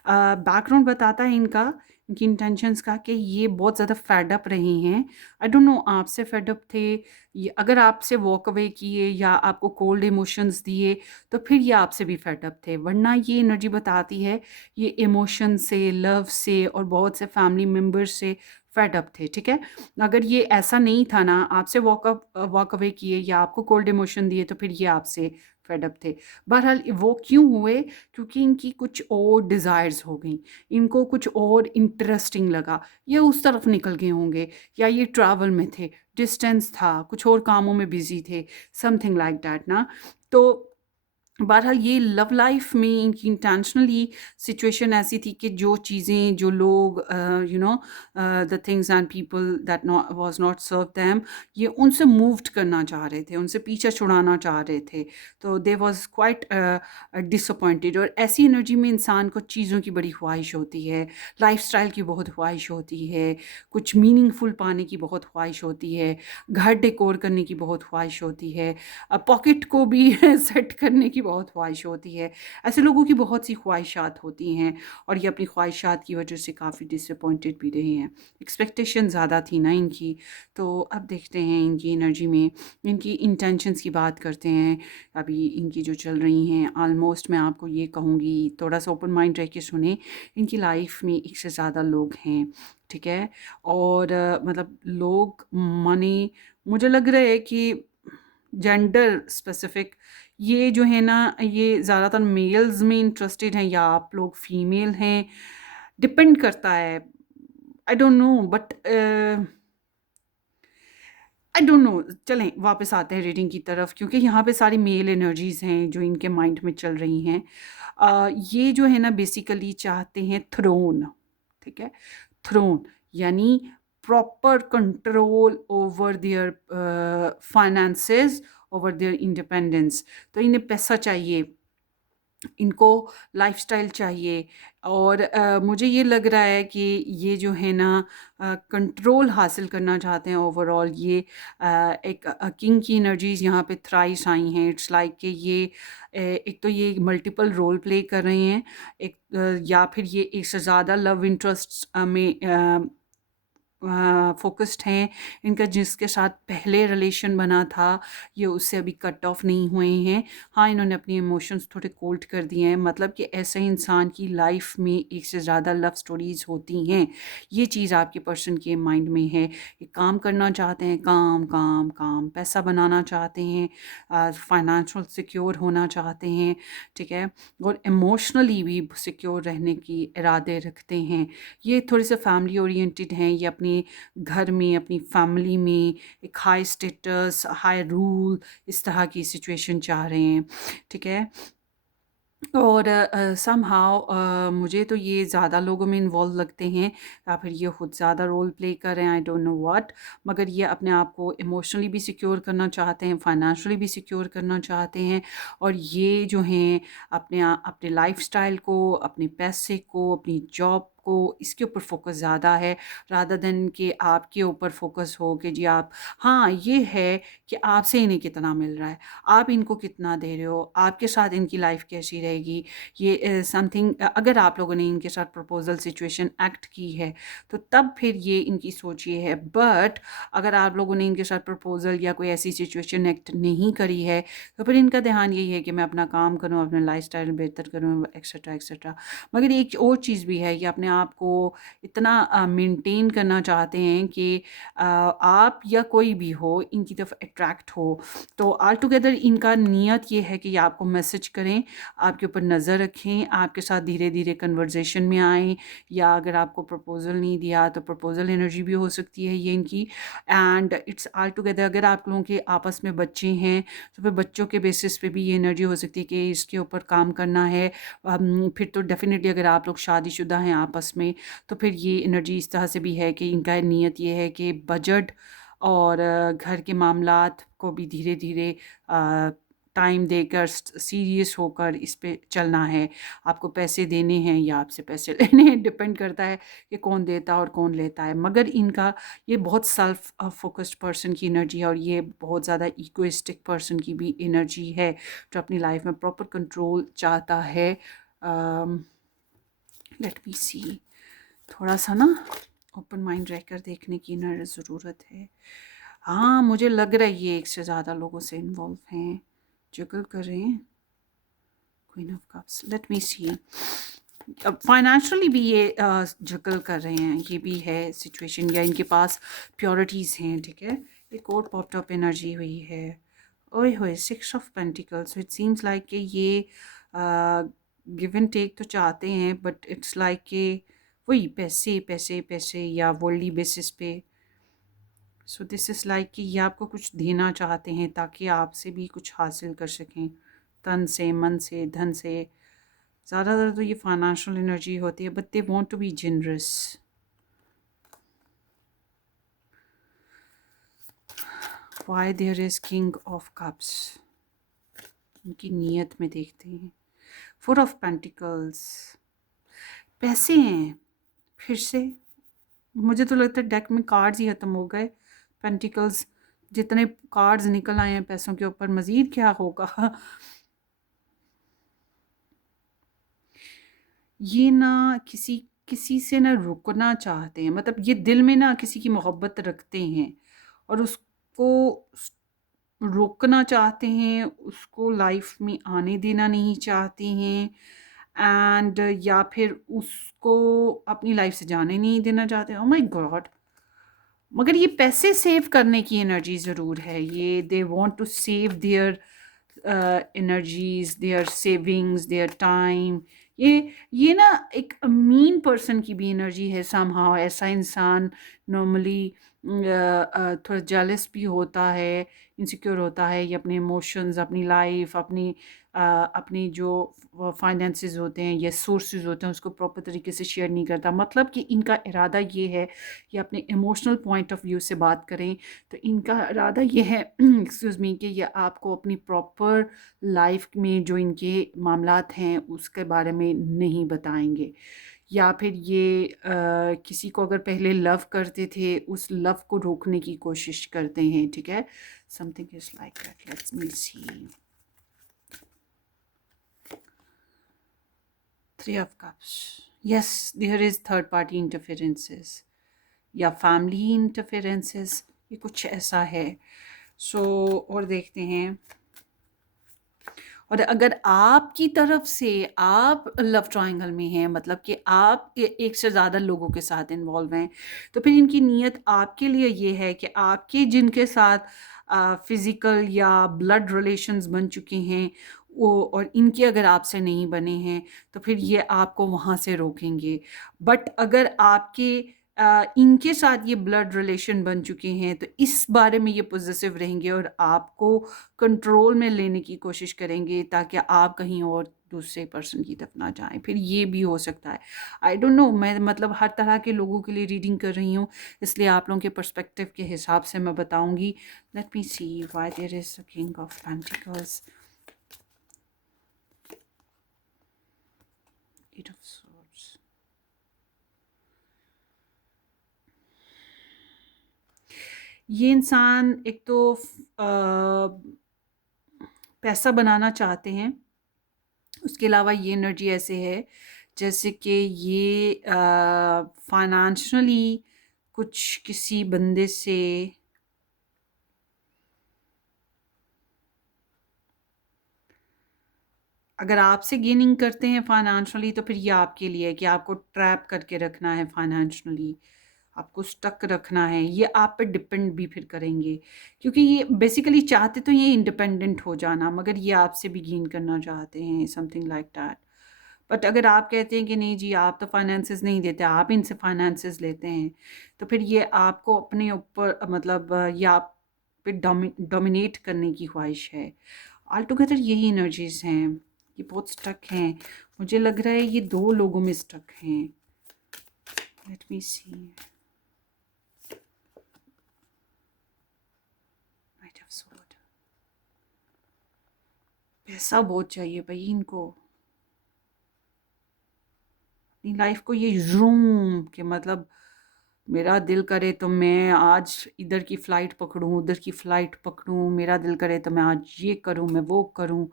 बैकग्राउंड बताता है इनका, इनकी इंटेंशंस का, कि ये बहुत ज़्यादा फेड अप रहे हैं। आई डोंट नो आपसे फेड अप थे, ये अगर आपसे वॉक अवे किए या आपको कोल्ड इमोशंस दिए तो फिर ये आपसे भी फेड अप थे, वरना ये एनर्जी बताती है ये इमोशन से, लव से और बहुत से फैमिली मेम्बर्स से फेड अप थे, ठीक है। अगर ये ऐसा नहीं था ना, आपसे वॉक अवे किए या आपको कोल्ड इमोशन दिए तो फिर ये आपसे फेड अप थे। बहरहाल वो क्यों हुए? क्योंकि इनकी कुछ और डिज़ायर्स हो गई, इनको कुछ और इंटरेस्टिंग लगा, ये उस तरफ निकल गए होंगे, या ये ट्रैवल में थे, डिस्टेंस था, कुछ और कामों में बिजी थे, समथिंग लाइक दैट ना। तो बहरहाल ये लव लाइफ में इनकी इंटेंशनली सिचुएशन ऐसी थी कि जो चीज़ें, जो लोग, you know, the things and people that was not serve them, ये उनसे मूव्ड करना चाह रहे थे, उनसे पीछा छुड़ाना चाह रहे थे। तो दे वाज क्वाइट डिसअपॉइंटेड। और ऐसी एनर्जी में इंसान को चीज़ों की बड़ी ख्वाहिश होती है, लाइफस्टाइल की बहुत ख्वाहिश होती है, कुछ मीनिंगफुल पाने की बहुत ख्वाहिश होती है, घर डेकोर करने की बहुत ख्वाहिश होती है, पॉकेट को भी सेट करने की बहुत ख्वाहिश होती है। ऐसे लोगों की बहुत सी ख्वाहिशात होती हैं और ये अपनी ख्वाहिशात की वजह से काफ़ी डिसअपॉइंटेड भी रहे हैं। एक्सपेक्टेशन ज़्यादा थी ना इनकी। तो अब देखते हैं इनकी एनर्जी में, इनकी इंटेंशंस की बात करते हैं अभी इनकी जो चल रही हैं। ऑलमोस्ट मैं आपको ये कहूँगी, थोड़ा सा ओपन माइंड रह के सुने, इनकी लाइफ में एक से ज़्यादा लोग हैं, ठीक है। और मतलब लोग माने, मुझे लग रहा है कि जेंडर स्पेसिफिक ये जो है ना, ये ज़्यादातर मेल्स में इंटरेस्टेड हैं या आप लोग फीमेल हैं, डिपेंड करता है। I don't know, but I don't know. चलें वापस आते हैं रीडिंग की तरफ, क्योंकि यहाँ पे सारी मेल एनर्जीज़ हैं जो इनके माइंड में चल रही हैं। ये जो है ना बेसिकली चाहते हैं थ्रोन, ठीक है। थ्रोन यानी proper control over their finances, over their independence. तो इन्हें पैसा चाहिए, इनको लाइफस्टाइल चाहिए, और मुझे ये लग रहा है कि ये जो है ना कंट्रोल हासिल करना चाहते हैं ओवरऑल। ये एक किंग की एनर्जीज यहाँ पे थ्राइस आई हैं। इट्स लाइक कि ये एक तो ये मल्टीपल रोल प्ले कर रहे हैं, एक या फिर ये एक से ज़्यादा लव इंटरेस्ट में फ़ोकस्ड हैं। इनका जिसके साथ पहले रिलेशन बना था, ये उससे अभी कट ऑफ नहीं हुए हैं। हाँ, इन्होंने अपने इमोशंस थोड़े कोल्ड कर दिए हैं, मतलब कि ऐसे इंसान की लाइफ में एक से ज़्यादा लव स्टोरीज़ होती हैं। ये चीज़ आपके पर्सन के माइंड में है। ये काम करना चाहते हैं, काम काम काम, पैसा बनाना चाहते हैं, फाइनेंशियल सिक्योर होना चाहते हैं, ठीक है, और इमोशनली भी सिक्योर रहने की इरादे रखते हैं। ये थोड़े से फैमिली ओरिएंटेड हैं, ये अपने घर में, अपनी फैमिली में एक हाई स्टेटस, हाई रूल, इस तरह की सिचुएशन चाह रहे हैं, ठीक है। और समहाउ मुझे तो ये ज़्यादा लोगों में इन्वॉल्व लगते हैं, या फिर ये खुद ज़्यादा रोल प्ले कर रहे हैं, आई डोंट नो व्हाट। मगर ये अपने आप को इमोशनली भी सिक्योर करना चाहते हैं, फाइनेंशियली भी सिक्योर करना चाहते हैं, और ये जो हैं अपने लाइफस्टाइल को, अपने पैसे को, अपनी जॉब को, इसके ऊपर फोकस ज़्यादा है, रादर देन कि आपके ऊपर फोकस हो कि जी आप, हाँ ये है कि आपसे इन्हें कितना मिल रहा है, आप इनको कितना दे रहे हो, आपके साथ इनकी लाइफ कैसी रहेगी। ये समथिंग, अगर आप लोगों ने इनके साथ प्रपोजल सिचुएशन एक्ट की है तो तब फिर ये इनकी सोच ये है। बट अगर आप लोगों ने इनके साथ प्रपोजल या कोई ऐसी सिचुएशन एक्ट नहीं करी है तो फिर इनका ध्यान यही है कि मैं अपना काम करूँ, अपना लाइफस्टाइल बेहतर करूँ, एक्सेट्रा एक्सेट्रा। मगर एक और चीज़ भी है, ये अपने आप को इतना मेंटेन करना चाहते हैं कि आप या कोई भी हो इनकी तरफ अट्रैक्ट हो। तो ऑल टुगेदर इनका नियत ये है कि ये आपको मैसेज करें, आपके ऊपर नज़र रखें, आपके साथ धीरे धीरे कन्वर्जेशन में आएँ, या अगर आपको प्रपोज़ल नहीं दिया तो प्रपोज़ल एनर्जी भी हो सकती है ये इनकी। एंड इट्स ऑल टुगेदर अगर आप लोगों के आपस में बच्चे हैं तो फिर बच्चों के बेसिस पे भी ये एनर्जी हो सकती है कि इसके ऊपर काम करना है। फिर तो डेफ़िनेटली अगर आप लोग शादीशुदा हैं आपस में तो फिर ये एनर्जी इस तरह से भी है कि इनका नियत ये है कि बजट और घर के मामलात को भी धीरे धीरे टाइम देकर सीरियस होकर इस पे चलना है। आपको पैसे देने हैं या आपसे पैसे लेने हैं, डिपेंड करता है कि कौन देता है और कौन लेता है। मगर इनका ये बहुत सेल्फ फोकस्ड पर्सन की एनर्जी है, और ये बहुत ज़्यादा इगोइस्टिक पर्सन की भी एनर्जी है जो अपनी लाइफ में प्रॉपर कंट्रोल चाहता है। लेट मी सी, थोड़ा सा ना ओपन माइंड रहकर देखने की ना ज़रूरत है। हाँ, मुझे लग रहा है ये एक से ज़्यादा लोगों से इन्वॉल्व हैं, जगल कर रहे हैं। Queen of cups, let me see, अब फाइनेंशियली भी ये जगल कर रहे हैं, ये भी है सिचुएशन, या इनके पास प्योरिटीज़ हैं। ठीक है, एक और पॉप्ड अप एनर्जी हुई है, ओए होए, 6 of pentacles. It seems like कि ये गिव एंड टेक तो चाहते हैं, बट इट्स लाइक कि वही पैसे पैसे पैसे या वर्ल्डली बेसिस पे। सो दिस इज़ लाइक कि ये आपको कुछ देना चाहते हैं ताकि आपसे भी कुछ हासिल कर सकें, तन से, मन से, धन से। ज़्यादातर तो ये फाइनेंशियल एनर्जी होती है, but they want to be generous. Why there is king of cups, उनकी नीयत में देखते हैं। 4 ऑफ पेंटिकल्स, पैसे हैं फिर से। मुझे तो लगता है डेक में कार्ड्स ही ख़त्म हो गए। पेंटिकल्स, जितने कार्ड्स निकल आए हैं पैसों के ऊपर, मज़ीद क्या होगा। ये ना किसी किसी से ना रुकना चाहते हैं, मतलब ये दिल में ना किसी की मोहब्बत रखते हैं और उसको रोकना चाहते हैं, उसको लाइफ में आने देना नहीं चाहते हैं, एंड या फिर उसको अपनी लाइफ से जाने नहीं देना चाहते। ओह माय गॉड, मगर ये पैसे सेव करने की एनर्जी ज़रूर है। ये they want to save their energies, their savings, their time. ये ना एक मीन पर्सन की भी एनर्जी है समहाउ। ऐसा इंसान नॉर्मली थोड़ा जेलस भी होता है, इनसिक्योर होता है, ये अपने इमोशंस, अपनी लाइफ, अपनी जो फाइनेंसेस होते हैं या सोर्सेज होते हैं उसको प्रॉपर तरीके से शेयर नहीं करता। मतलब कि इनका इरादा ये है कि अपने इमोशनल पॉइंट ऑफ व्यू से बात करें तो इनका इरादा ये है एक्सक्यूज़ मी, कि ये आपको अपनी प्रॉपर लाइफ में जो इनके मामलात हैं उसके बारे में नहीं बताएंगे। या फिर ये किसी को अगर पहले लव करते थे उस लव को रोकने की कोशिश करते हैं। ठीक है, something is like that. Let's me see, 3 of cups, yes, there is third party interferences या फैमिली इंटरफेरेंसेस, ये कुछ ऐसा है। सो और देखते हैं, और अगर आपकी तरफ से आप लव ट्रायंगल में हैं, मतलब कि आप एक से ज़्यादा लोगों के साथ इन्वॉल्व हैं, तो फिर इनकी नीयत आपके लिए ये है कि आपके जिनके साथ फिज़िकल या ब्लड रिलेशंस बन चुके हैं वो, और इनके अगर आपसे नहीं बने हैं तो फिर ये आपको वहाँ से रोकेंगे। बट अगर आपके इनके साथ ये ब्लड रिलेशन बन चुके हैं तो इस बारे में ये पॉजिटिव रहेंगे और आपको कंट्रोल में लेने की कोशिश करेंगे ताकि आप कहीं और दूसरे पर्सन की तरफ ना जाएं। फिर ये भी हो सकता है, आई डोंट नो, मैं मतलब हर तरह के लोगों के लिए रीडिंग कर रही हूँ, इसलिए आप लोगों के पर्सपेक्टिव के हिसाब से मैं बताऊंगी। Let me see why there is the king of pentacles, 8 of swords. ये इंसान एक तो पैसा बनाना चाहते हैं, उसके अलावा ये एनर्जी ऐसे है जैसे कि ये फाइनेंशियली कुछ किसी बंदे से अगर आपसे गेनिंग करते हैं फाइनेंशियली तो फिर ये आपके लिए है कि आपको ट्रैप करके रखना है फाइनेंशियली, आपको स्टक रखना है, ये आप पे डिपेंड भी फिर करेंगे, क्योंकि ये बेसिकली चाहते तो ये इंडिपेंडेंट हो जाना, मगर ये आपसे भी गेन करना चाहते हैं, समथिंग लाइक दैट। बट अगर आप कहते हैं कि नहीं जी आप तो फाइनेंसेस नहीं देते, आप इनसे फाइनेंसेस लेते हैं, तो फिर ये आपको अपने ऊपर मतलब ये आप पे डोमिनेट करने की ख्वाहिश है। ऑल टुगेदर यही एनर्जीज हैं, ये बहुत स्टक हैं। मुझे लग रहा है ये 2 लोगों में स्टक हैं। Let me see, knight of sword. पैसा बहुत चाहिए भाई इनको, अपनी लाइफ को ये ज़ूम के मतलब मेरा दिल करे तो मैं आज इधर की फ़्लाइट पकड़ूं, उधर की फ़्लाइट पकड़ूं, मेरा दिल करे तो मैं आज ये करूं, मैं वो करूं।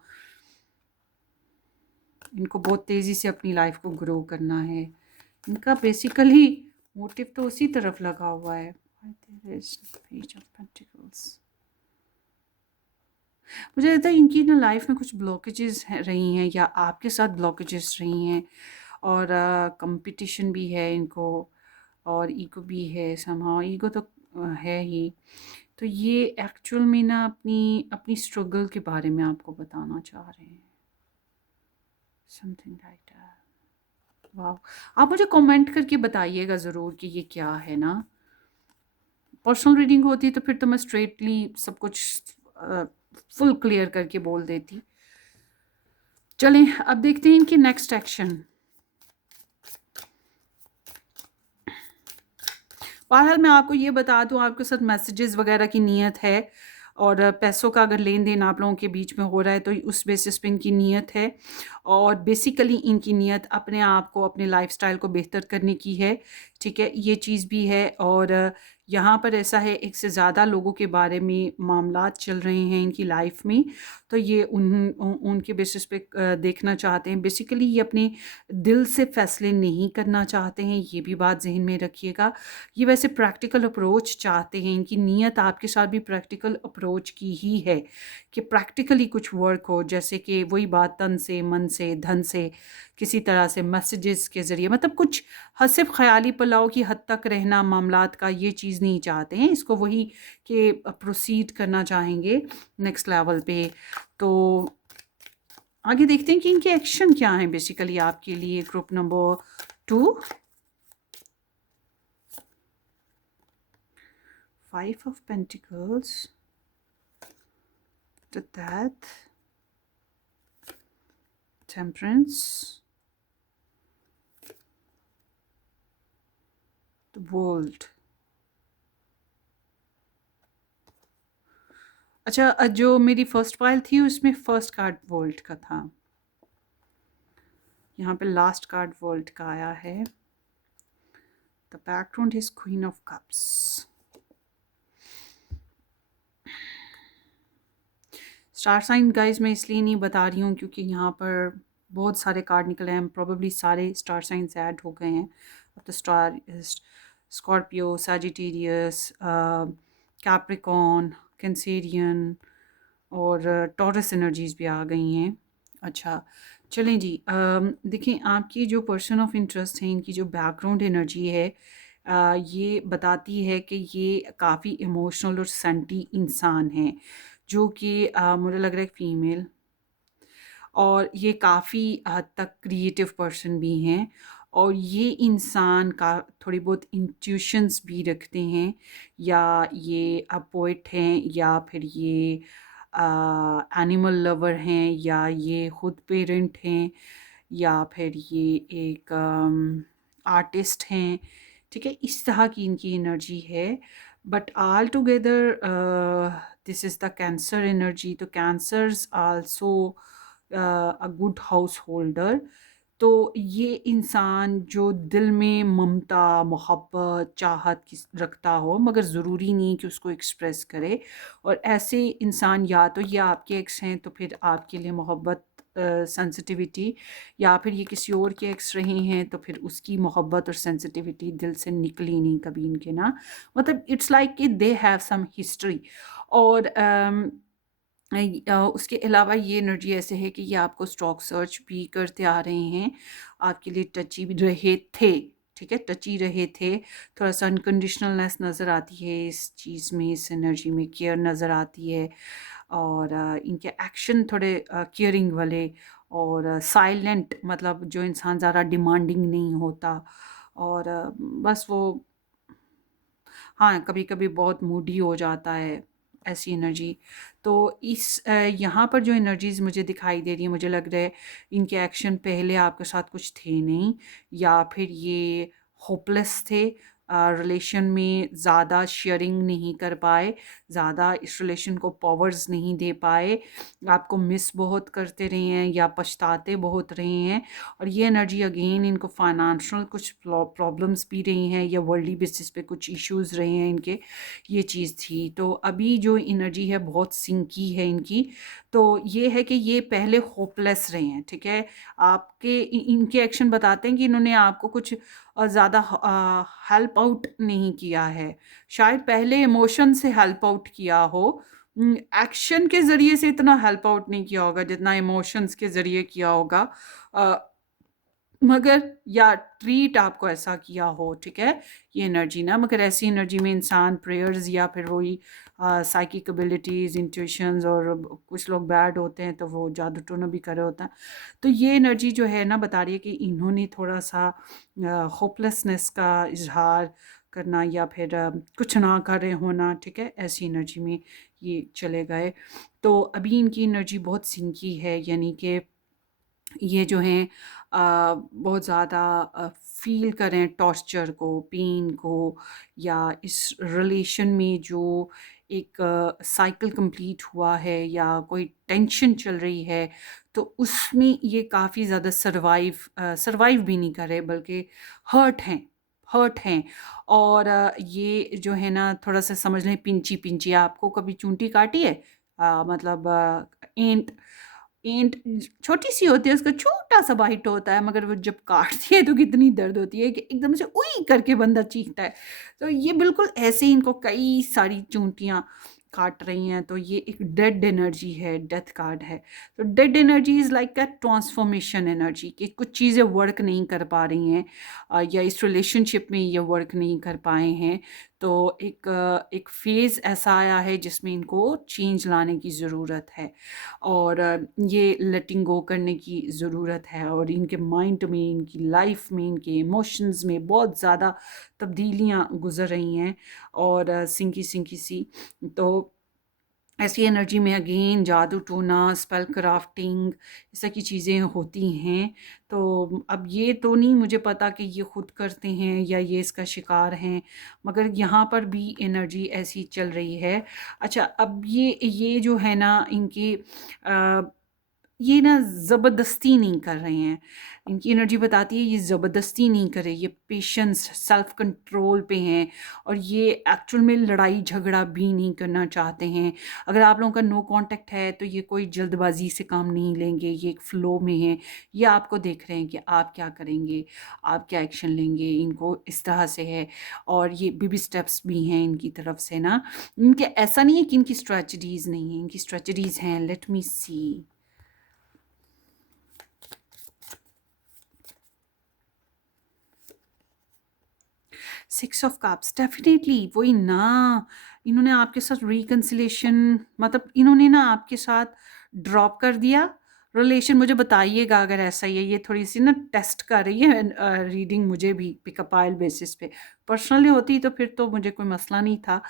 इनको बहुत तेज़ी से अपनी लाइफ को ग्रो करना है। इनका बेसिकली मोटिव तो उसी तरफ लगा हुआ है। Page of pentacles. मुझे लगता है इनकी ना लाइफ में कुछ ब्लॉकेजेस रही हैं, या आपके साथ ब्लॉकेजेस रही हैं, और कंपटीशन भी है इनको, और ईगो भी है, समहाउ ईगो तो है ही। तो ये एक्चुअल में ना अपनी अपनी स्ट्रगल के बारे में आपको बताना चाह रहे हैं, समथिंग लाइक दैट। वाह, आप मुझे कमेंट करके बताइएगा ज़रूर कि ये क्या है ना। पर्सनल रीडिंग होती तो फिर तो मैं स्ट्रेटली सब कुछ फुल क्लियर करके बोल देती। चलें अब देखते हैं इनकी नेक्स्ट एक्शन। बहरहाल मैं आपको ये बता दूं, आपके साथ मैसेजेस वगैरह की नीयत है, और पैसों का अगर लेन देन आप लोगों के बीच में हो रहा है तो उस बेसिस पे इनकी नीयत है, और बेसिकली इनकी नीयत अपने आप को, अपने लाइफस्टाइल को बेहतर करने की है। ठीक है, ये चीज़ भी है। और यहाँ पर ऐसा है, एक से ज़्यादा लोगों के बारे में मामलात चल रहे हैं इनकी लाइफ में, तो ये उनके बेसिस पे देखना चाहते हैं। बेसिकली ये अपने दिल से फैसले नहीं करना चाहते हैं, ये भी बात जहन में रखिएगा। ये वैसे प्रैक्टिकल अप्रोच चाहते हैं, इनकी नीयत आपके साथ भी प्रैक्टिकल अप्रोच की ही है, कि प्रैक्टिकली कुछ वर्क हो, जैसे कि वही बात तन से, मन से, धन से, किसी तरह से मैसेजेस के ज़रिए, मतलब कुछ सिर्फ ख़याली पुलाव की हद तक रहना मामलात का, ये चीज़ नहीं चाहते हैं। इसको वही कि प्रोसीड करना चाहेंगे नेक्स्ट लेवल पे। तो आगे देखते हैं कि इनके एक्शन क्या हैं बेसिकली आपके लिए। Group number 2, 5 of Pentacles, the Death, Temperance, the World। अच्छा, जो मेरी फर्स्ट फाइल थी उसमें फर्स्ट कार्ड वर्ल्ड का था, यहाँ पे लास्ट कार्ड वर्ल्ड का आया है। The background is queen of cups. Star sign guys मैं इसलिए नहीं बता रही हूँ क्योंकि यहाँ पर बहुत सारे कार्ड निकले हैं, प्रोबेबली सारे स्टार साइंस ऐड हो गए हैं। अब तो star Scorpio, Sagittarius, Capricorn, Cancerian और टॉरस एनर्जीज भी आ गई हैं। अच्छा चलें जी, देखें आपकी जो पर्सन ऑफ इंटरेस्ट है, इनकी जो बैकग्राउंड एनर्जी है, ये बताती है कि ये काफ़ी इमोशनल और सेंटी इंसान हैं, जो कि मुझे लग रहा है फीमेल, और ये काफ़ी हद तक क्रिएटिव पर्सन भी हैं, और ये इंसान का थोड़ी बहुत इंट्यूशंस भी रखते हैं, या ये पोइट हैं, या फिर ये एनिमल लवर हैं, या ये खुद पेरेंट हैं, या फिर ये एक आर्टिस्ट हैं। ठीक है, इस तरह की इनकी एनर्जी है। But all together this is the Cancer energy. तो Cancers also a good householder. तो ये इंसान जो दिल में ममता, मोहब्बत, चाहत रखता हो, मगर ज़रूरी नहीं कि उसको एक्सप्रेस करे, और ऐसे इंसान या तो ये आपके एक्स हैं तो फिर आपके लिए मोहब्बत, सेंसिटिविटी, या फिर ये किसी और के एक्स रहे हैं तो फिर उसकी मोहब्बत और सेंसिटिविटी दिल से निकली नहीं कभी इनके ना। मतलब इट्स लाइक कि दे हैव सम हिस्ट्री। और उसके अलावा ये एनर्जी ऐसे है कि ये आपको स्टॉक सर्च भी करते आ रहे हैं, आपके लिए टची भी रहे थे, ठीक है, टची रहे थे। थोड़ा सा अनकंडीशनलनेस नज़र आती है इस चीज़ में, इस एनर्जी में केयर नज़र आती है, और इनके एक्शन थोड़े केयरिंग वाले, और साइलेंट, मतलब जो इंसान ज़्यादा डिमांडिंग नहीं होता, और बस वो, हाँ, कभी-कभी बहुत मूडी हो जाता है, ऐसी एनर्जी। तो यहाँ पर जो एनर्जीज़ मुझे दिखाई दे रही है, मुझे लग रहा है इनके एक्शन पहले आपके साथ कुछ थे नहीं, या फिर ये होपलेस थे, रिलेशन में ज़्यादा शेयरिंग नहीं कर पाए, ज़्यादा इस रिलेशन को पावर्स नहीं दे पाए, आपको मिस बहुत करते रहे हैं या पछताते बहुत रहे हैं। और ये एनर्जी अगेन इनको फाइनेंशियल कुछ प्रॉब्लम्स भी रही हैं, या वर्ल्डली बेसिस पे कुछ इश्यूज रहे हैं इनके, ये चीज़ थी। तो अभी जो एनर्जी है बहुत सिंकी है इनकी, तो ये है कि ये पहले होपलेस रहे हैं, ठीक है। आपके इनके एक्शन बताते हैं कि इन्होंने आपको कुछ ज़्यादा हेल्प आउट नहीं किया है, शायद पहले इमोशन से हेल्प आउट किया हो, एक्शन के ज़रिए से इतना हेल्प आउट नहीं किया होगा जितना इमोशंस के ज़रिए किया होगा। अ, मगर या ट्रीट आपको ऐसा किया हो, ठीक है, ये एनर्जी ना, मगर ऐसी एनर्जी में इंसान प्रेयर्स या फिर वही साइकिक एबिलिटीज़, इंट्यूशंस, और कुछ लोग बैड होते हैं तो वो जादू टोना भी करे होता है। तो ये एनर्जी जो है ना बता रही है कि इन्होंने थोड़ा सा होपलेसनेस का इजहार करना, या फिर कुछ ना कर रहे होना, ठीक है, ऐसी एनर्जी में ये चले गए। तो अभी इनकी एनर्जी बहुत सिंकी है, यानी कि ये जो हैं बहुत ज़्यादा फ़ील करें टॉर्चर को, पेन को, या इस रिलेशन में जो एक साइकिल कंप्लीट हुआ है या कोई टेंशन चल रही है, तो उसमें ये काफ़ी ज़्यादा सर्वाइव भी नहीं कर रहे, बल्कि हर्ट हैं, हर्ट हैं। और ये जो है ना थोड़ा सा समझ लें पिंची पिंची, आपको कभी चूंटी काटी है? मतलब एंट, ईंट छोटी सी होती है, उसका छोटा सा बाइट होता है, मगर वो जब काटती है तो कितनी दर्द होती है कि एकदम से उई करके बंदा चीखता है। तो ये बिल्कुल ऐसे ही इनको कई सारी चूंटियाँ काट रही हैं, तो ये एक डेड एनर्जी है, डेथ कार्ड है। तो dead energy is like a transformation energy, कि कुछ चीज़ें वर्क नहीं कर पा रही हैं, या इस रिलेशनशिप में ये वर्क नहीं कर पाए हैं। तो एक फ़ेज़ ऐसा आया है जिसमें इनको चेंज लाने की ज़रूरत है, और ये लेटिंग गो करने की ज़रूरत है, और इनके माइंड में, इनकी लाइफ में, इनके इमोशंस में बहुत ज़्यादा तब्दीलियाँ गुज़र रही हैं, और सिंकी सिंकी सी। तो ऐसी एनर्जी में अगेन जादू टोना, स्पेल क्राफ्टिंग, इस तरह की चीज़ें होती हैं। तो अब ये तो नहीं मुझे पता कि ये खुद करते हैं या ये इसका शिकार हैं, मगर यहाँ पर भी एनर्जी ऐसी चल रही है। अच्छा, अब ये जो है ना इनकी ये ना ज़बरदस्ती नहीं कर रहे हैं, इनकी एनर्जी बताती है ये ज़बरदस्ती नहीं कर रहे, ये पेशेंस, सेल्फ कंट्रोल पे हैं, और ये एक्चुअल में लड़ाई झगड़ा भी नहीं करना चाहते हैं। अगर आप लोगों का नो कांटेक्ट है तो ये कोई जल्दबाजी से काम नहीं लेंगे, ये एक फ़्लो में है, ये आपको देख रहे हैं कि आप क्या करेंगे, आप क्या एक्शन लेंगे, इनको इस तरह से है। और ये बेबी स्टेप्स भी हैं इनकी तरफ से ना, इनके ऐसा नहीं है कि इनकी स्ट्रेटजीज़ नहीं हैं, इनकी स्ट्रेटजीज़ हैं। Let me see. 6 of cups definitely वही ना, इन्होंने आपके साथ रिकन्सिलिएशन, मतलब इन्होंने ना आपके साथ ड्रॉप कर दिया रिलेशन। मुझे बताइएगा अगर ऐसा ही है, ये थोड़ी-सी ना टेस्ट कर रही है रीडिंग मुझे भी पिकअप आयल बेसिस पे। पर्सनली होती तो फिर तो मुझे कोई मसला नहीं था।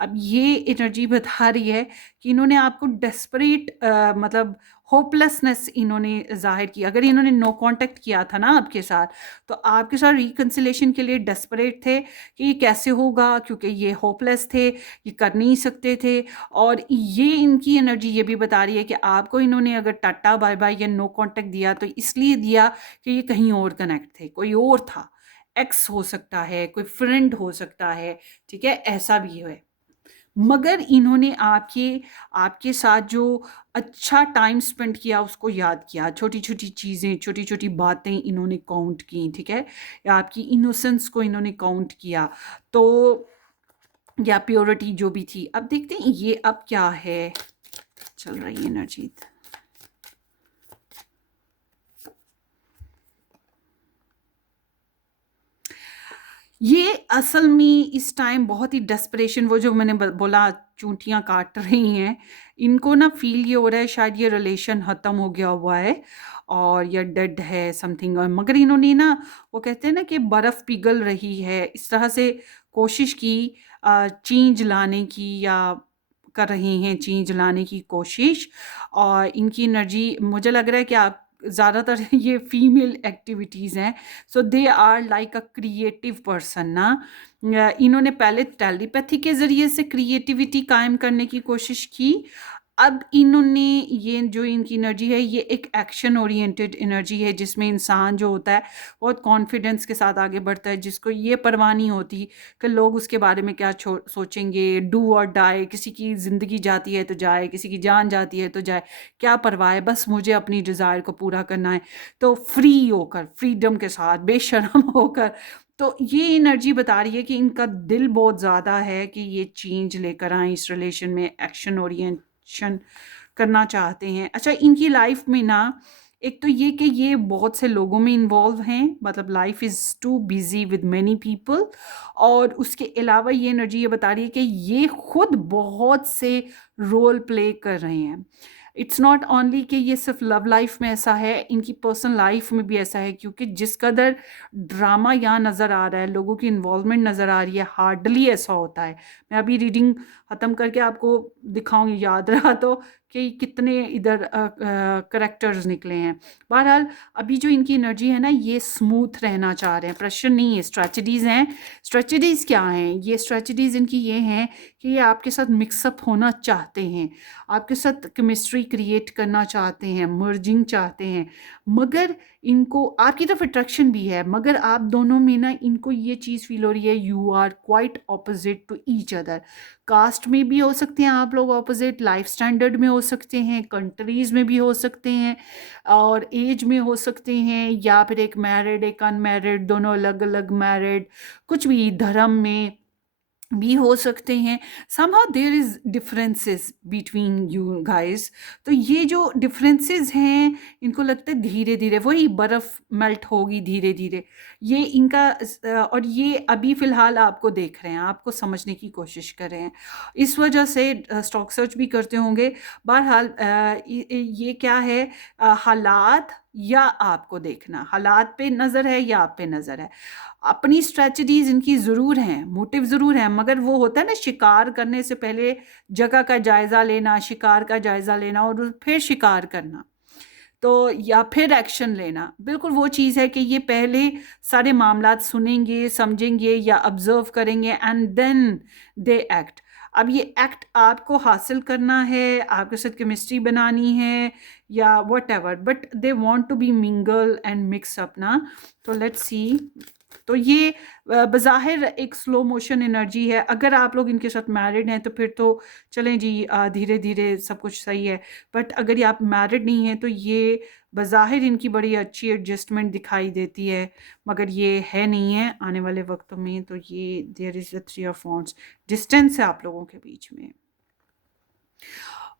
अब ये एनर्जी बता रही है कि इन्होंने आपको डेस्परेट मतलब होपलेसनेस इन्होंने ज़ाहिर की। अगर इन्होंने नो कॉन्टैक्ट किया था ना आपके साथ, तो आपके साथ रिकन्सिलिएशन के लिए डेस्परेट थे कि ये कैसे होगा, क्योंकि ये होपलेस थे, ये कर नहीं सकते थे। और ये इनकी एनर्जी ये भी बता रही है कि आपको इन्होंने अगर टाटा बाय बाय या नो कॉन्टैक्ट दिया तो इसलिए दिया कि ये कहीं और कनेक्ट थे, कोई और था। एक्स हो सकता है, कोई फ्रेंड हो सकता है, ठीक है? ऐसा भी है। मगर इन्होंने आपके आपके साथ जो अच्छा टाइम स्पेंड किया उसको याद किया, छोटी-छोटी चीज़ें, छोटी-छोटी बातें इन्होंने काउंट की, ठीक है? या आपकी इनोसेंस को इन्होंने काउंट किया, तो या प्योरिटी जो भी थी। अब देखते हैं ये अब क्या है? चल रही है एनर्जी। ये असल में इस टाइम बहुत ही डेस्परेशन, वो जो मैंने बोला चूंटियां काट रही हैं, इनको ना फील ये हो रहा है शायद ये रिलेशन ख़त्म हो गया हुआ है और ये डेड है समथिंग। और मगर इन्होंने ना, वो कहते हैं ना कि बर्फ़ पिघल रही है, इस तरह से कोशिश की चेंज लाने की, या कर रही हैं चेंज लाने की कोशिश। और इनकी एनर्जी मुझे लग रहा है कि आप ज़्यादातर ये फीमेल एक्टिविटीज़ हैं, so they are like a creative person ना। इन्होंने पहले टेलीपैथी के ज़रिए से क्रिएटिविटी कायम करने की कोशिश की। अब इन्होंने, ये जो इनकी एनर्जी है ये एक एक्शन ओरिएंटेड एनर्जी है, जिसमें इंसान जो होता है बहुत कॉन्फिडेंस के साथ आगे बढ़ता है, जिसको ये परवाह नहीं होती कि लोग उसके बारे में क्या सोचेंगे। डू और डाई, किसी की ज़िंदगी जाती है तो जाए, किसी की जान जाती है तो जाए, क्या परवाह है, बस मुझे अपनी डिज़ायर को पूरा करना है। तो फ्री होकर, फ्रीडम के साथ, बेशर्म होकर, तो ये एनर्जी बता रही है कि इनका दिल बहुत ज़्यादा है कि ये चेंज लेकर आए इस रिलेशन में, एक्शन ओरिएंटेशन करना चाहते हैं। अच्छा, इनकी लाइफ में ना, एक तो ये कि ये बहुत से लोगों में इन्वॉल्व हैं, मतलब life is too busy with many people. और उसके अलावा ये एनर्जी ये बता रही है कि ये खुद बहुत से रोल प्ले कर रहे हैं। इट्स नॉट ओनली कि ये सिर्फ लव लाइफ में ऐसा है, इनकी पर्सनल लाइफ में भी ऐसा है, क्योंकि जिस कदर ड्रामा यहाँ नज़र आ रहा है, लोगों की इन्वॉल्वमेंट नज़र आ रही है, हार्डली ऐसा होता है। मैं अभी रीडिंग ख़त्म करके आपको दिखाऊंगी, याद रहा तो, कि कितने इधर करेक्टर्स निकले हैं। बहरहाल अभी जो इनकी एनर्जी है ना, ये स्मूथ रहना चाह रहे हैं, प्रेशर नहीं है, स्ट्रेटजीज़ हैं। स्ट्रेटजीज़ क्या हैं? ये स्ट्रेटजीज़ इनकी ये हैं कि ये आपके साथ मिक्सअप होना चाहते हैं, आपके साथ केमिस्ट्री क्रिएट करना चाहते हैं, मर्जिंग चाहते हैं। मगर इनको आपकी तरफ अट्रैक्शन भी है, मगर आप दोनों में ना, इनको ये चीज़ फील हो रही है, you are quite opposite to each other. Caste में भी हो सकते हैं आप लोग ऑपोजिट, लाइफ स्टैंडर्ड में हो सकते हैं, कंट्रीज़ में भी हो सकते हैं, और एज में हो सकते हैं, या फिर एक मैरिड एक अनमैरिड, दोनों अलग अलग मैरिड, कुछ भी, धर्म में भी हो सकते हैं। Somehow there is differences between you guys. तो ये जो डिफरेंसेस हैं, इनको लगता है धीरे धीरे वही बर्फ़ मेल्ट होगी धीरे धीरे। ये इनका और ये अभी फ़िलहाल आपको देख रहे हैं, आपको समझने की कोशिश कर रहे हैं, इस वजह से स्टॉक सर्च भी करते होंगे। बहरहाल ये क्या है, हालात या आपको देखना, हालात पे नज़र है या आप पे नज़र है। अपनी स्ट्रेटजीज इनकी ज़रूर हैं, मोटिव ज़रूर हैं, मगर वो होता है ना, शिकार करने से पहले जगह का जायज़ा लेना, शिकार का जायज़ा लेना और फिर शिकार करना, तो या फिर एक्शन लेना, बिल्कुल वो चीज़ है कि ये पहले सारे मामलात सुनेंगे, समझेंगे या ऑब्जर्व करेंगे, एंड देन दे एक्ट। अब ये एक्ट आपको हासिल करना है, आपके साथ केमिस्ट्री बनानी है, या whatever, but they want to be mingle and mix up ना। तो लेट्स सी। तो ये बज़ाहिर एक स्लो मोशन एनर्जी है। अगर आप लोग इनके साथ मैरिड हैं तो फिर तो चलें जी, धीरे धीरे सब कुछ सही है। बट अगर ये आप मैरिड नहीं हैं तो ये बज़ाहिर इनकी बड़ी अच्छी एडजस्टमेंट दिखाई देती है, मगर ये है नहीं है आने वाले वक्तों में। तो ये there is a 3 of wands, distance है आप लोगों के बीच में।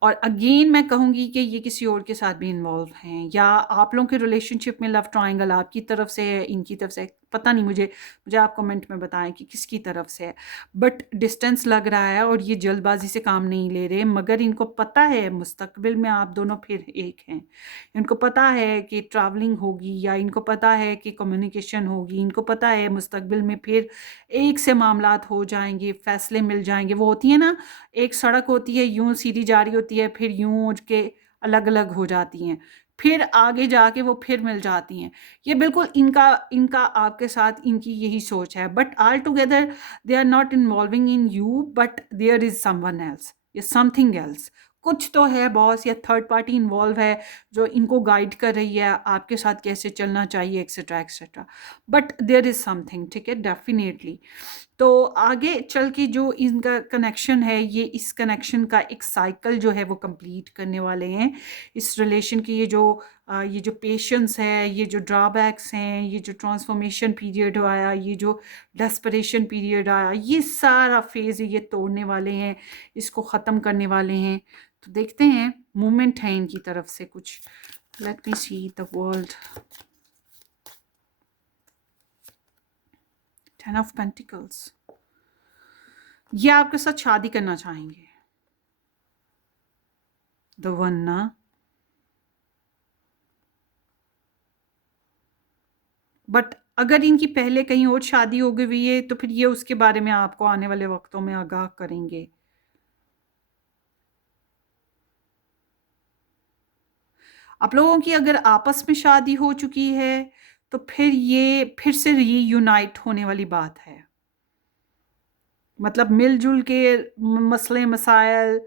और अगेन मैं कहूँगी कि ये किसी और के साथ भी इन्वॉल्व हैं, या आप लोगों के रिलेशनशिप में लव ट्रायंगल आपकी तरफ से है, इनकी तरफ से है, पता नहीं, मुझे आप कमेंट में बताएं कि किसकी तरफ से है। बट डिस्टेंस लग रहा है और ये जल्दबाजी से काम नहीं ले रहे, मगर इनको पता है मुस्तकबिल में आप दोनों फिर एक हैं। इनको पता है कि ट्रैवलिंग होगी, या इनको पता है कि कम्युनिकेशन होगी, इनको पता है मुस्तकबिल में फिर एक से मामलात हो जाएंगे, फैसले मिल जाएंगे। वो होती है ना, एक सड़क होती है, यूं सीधी जा रही होती है, फिर यूं उठ के अलग अलग हो जाती हैं, फिर आगे जाके वो फिर मिल जाती हैं। ये बिल्कुल इनका इनका आपके साथ इनकी यही सोच है। But all together they are not involving in you, but there is someone else या समथिंग एल्स। कुछ तो है बॉस, या थर्ड पार्टी इन्वॉल्व है जो इनको गाइड कर रही है आपके साथ कैसे चलना चाहिए, etcetera etcetera. But there is something, ठीक है, डेफिनेटली। तो आगे चल के जो इनका कनेक्शन है, ये इस कनेक्शन का एक साइकिल जो है वो कंप्लीट करने वाले हैं। इस रिलेशन की ये जो ये जो पेशेंस है, ये जो ड्रॉबैक्स हैं, ये जो ट्रांसफॉर्मेशन पीरियड आया, ये जो डेस्परेशन पीरियड आया, ये सारा फेज़ ये तोड़ने वाले हैं, इसको ख़त्म करने वाले हैं। तो देखते हैं, मूवमेंट है इनकी तरफ से कुछ। Late me see the world. 10 of pentacles, ये आपके साथ शादी करना चाहेंगे, द वन ना। बट अगर इनकी पहले कहीं और शादी हो गई हुई है तो फिर ये उसके बारे में आपको आने वाले वक्तों में आगाह करेंगे। आप लोगों की अगर आपस में शादी हो चुकी है तो फिर ये फिर से रीयूनाइट होने वाली बात है। मतलब मिलजुल के मसले मसाइल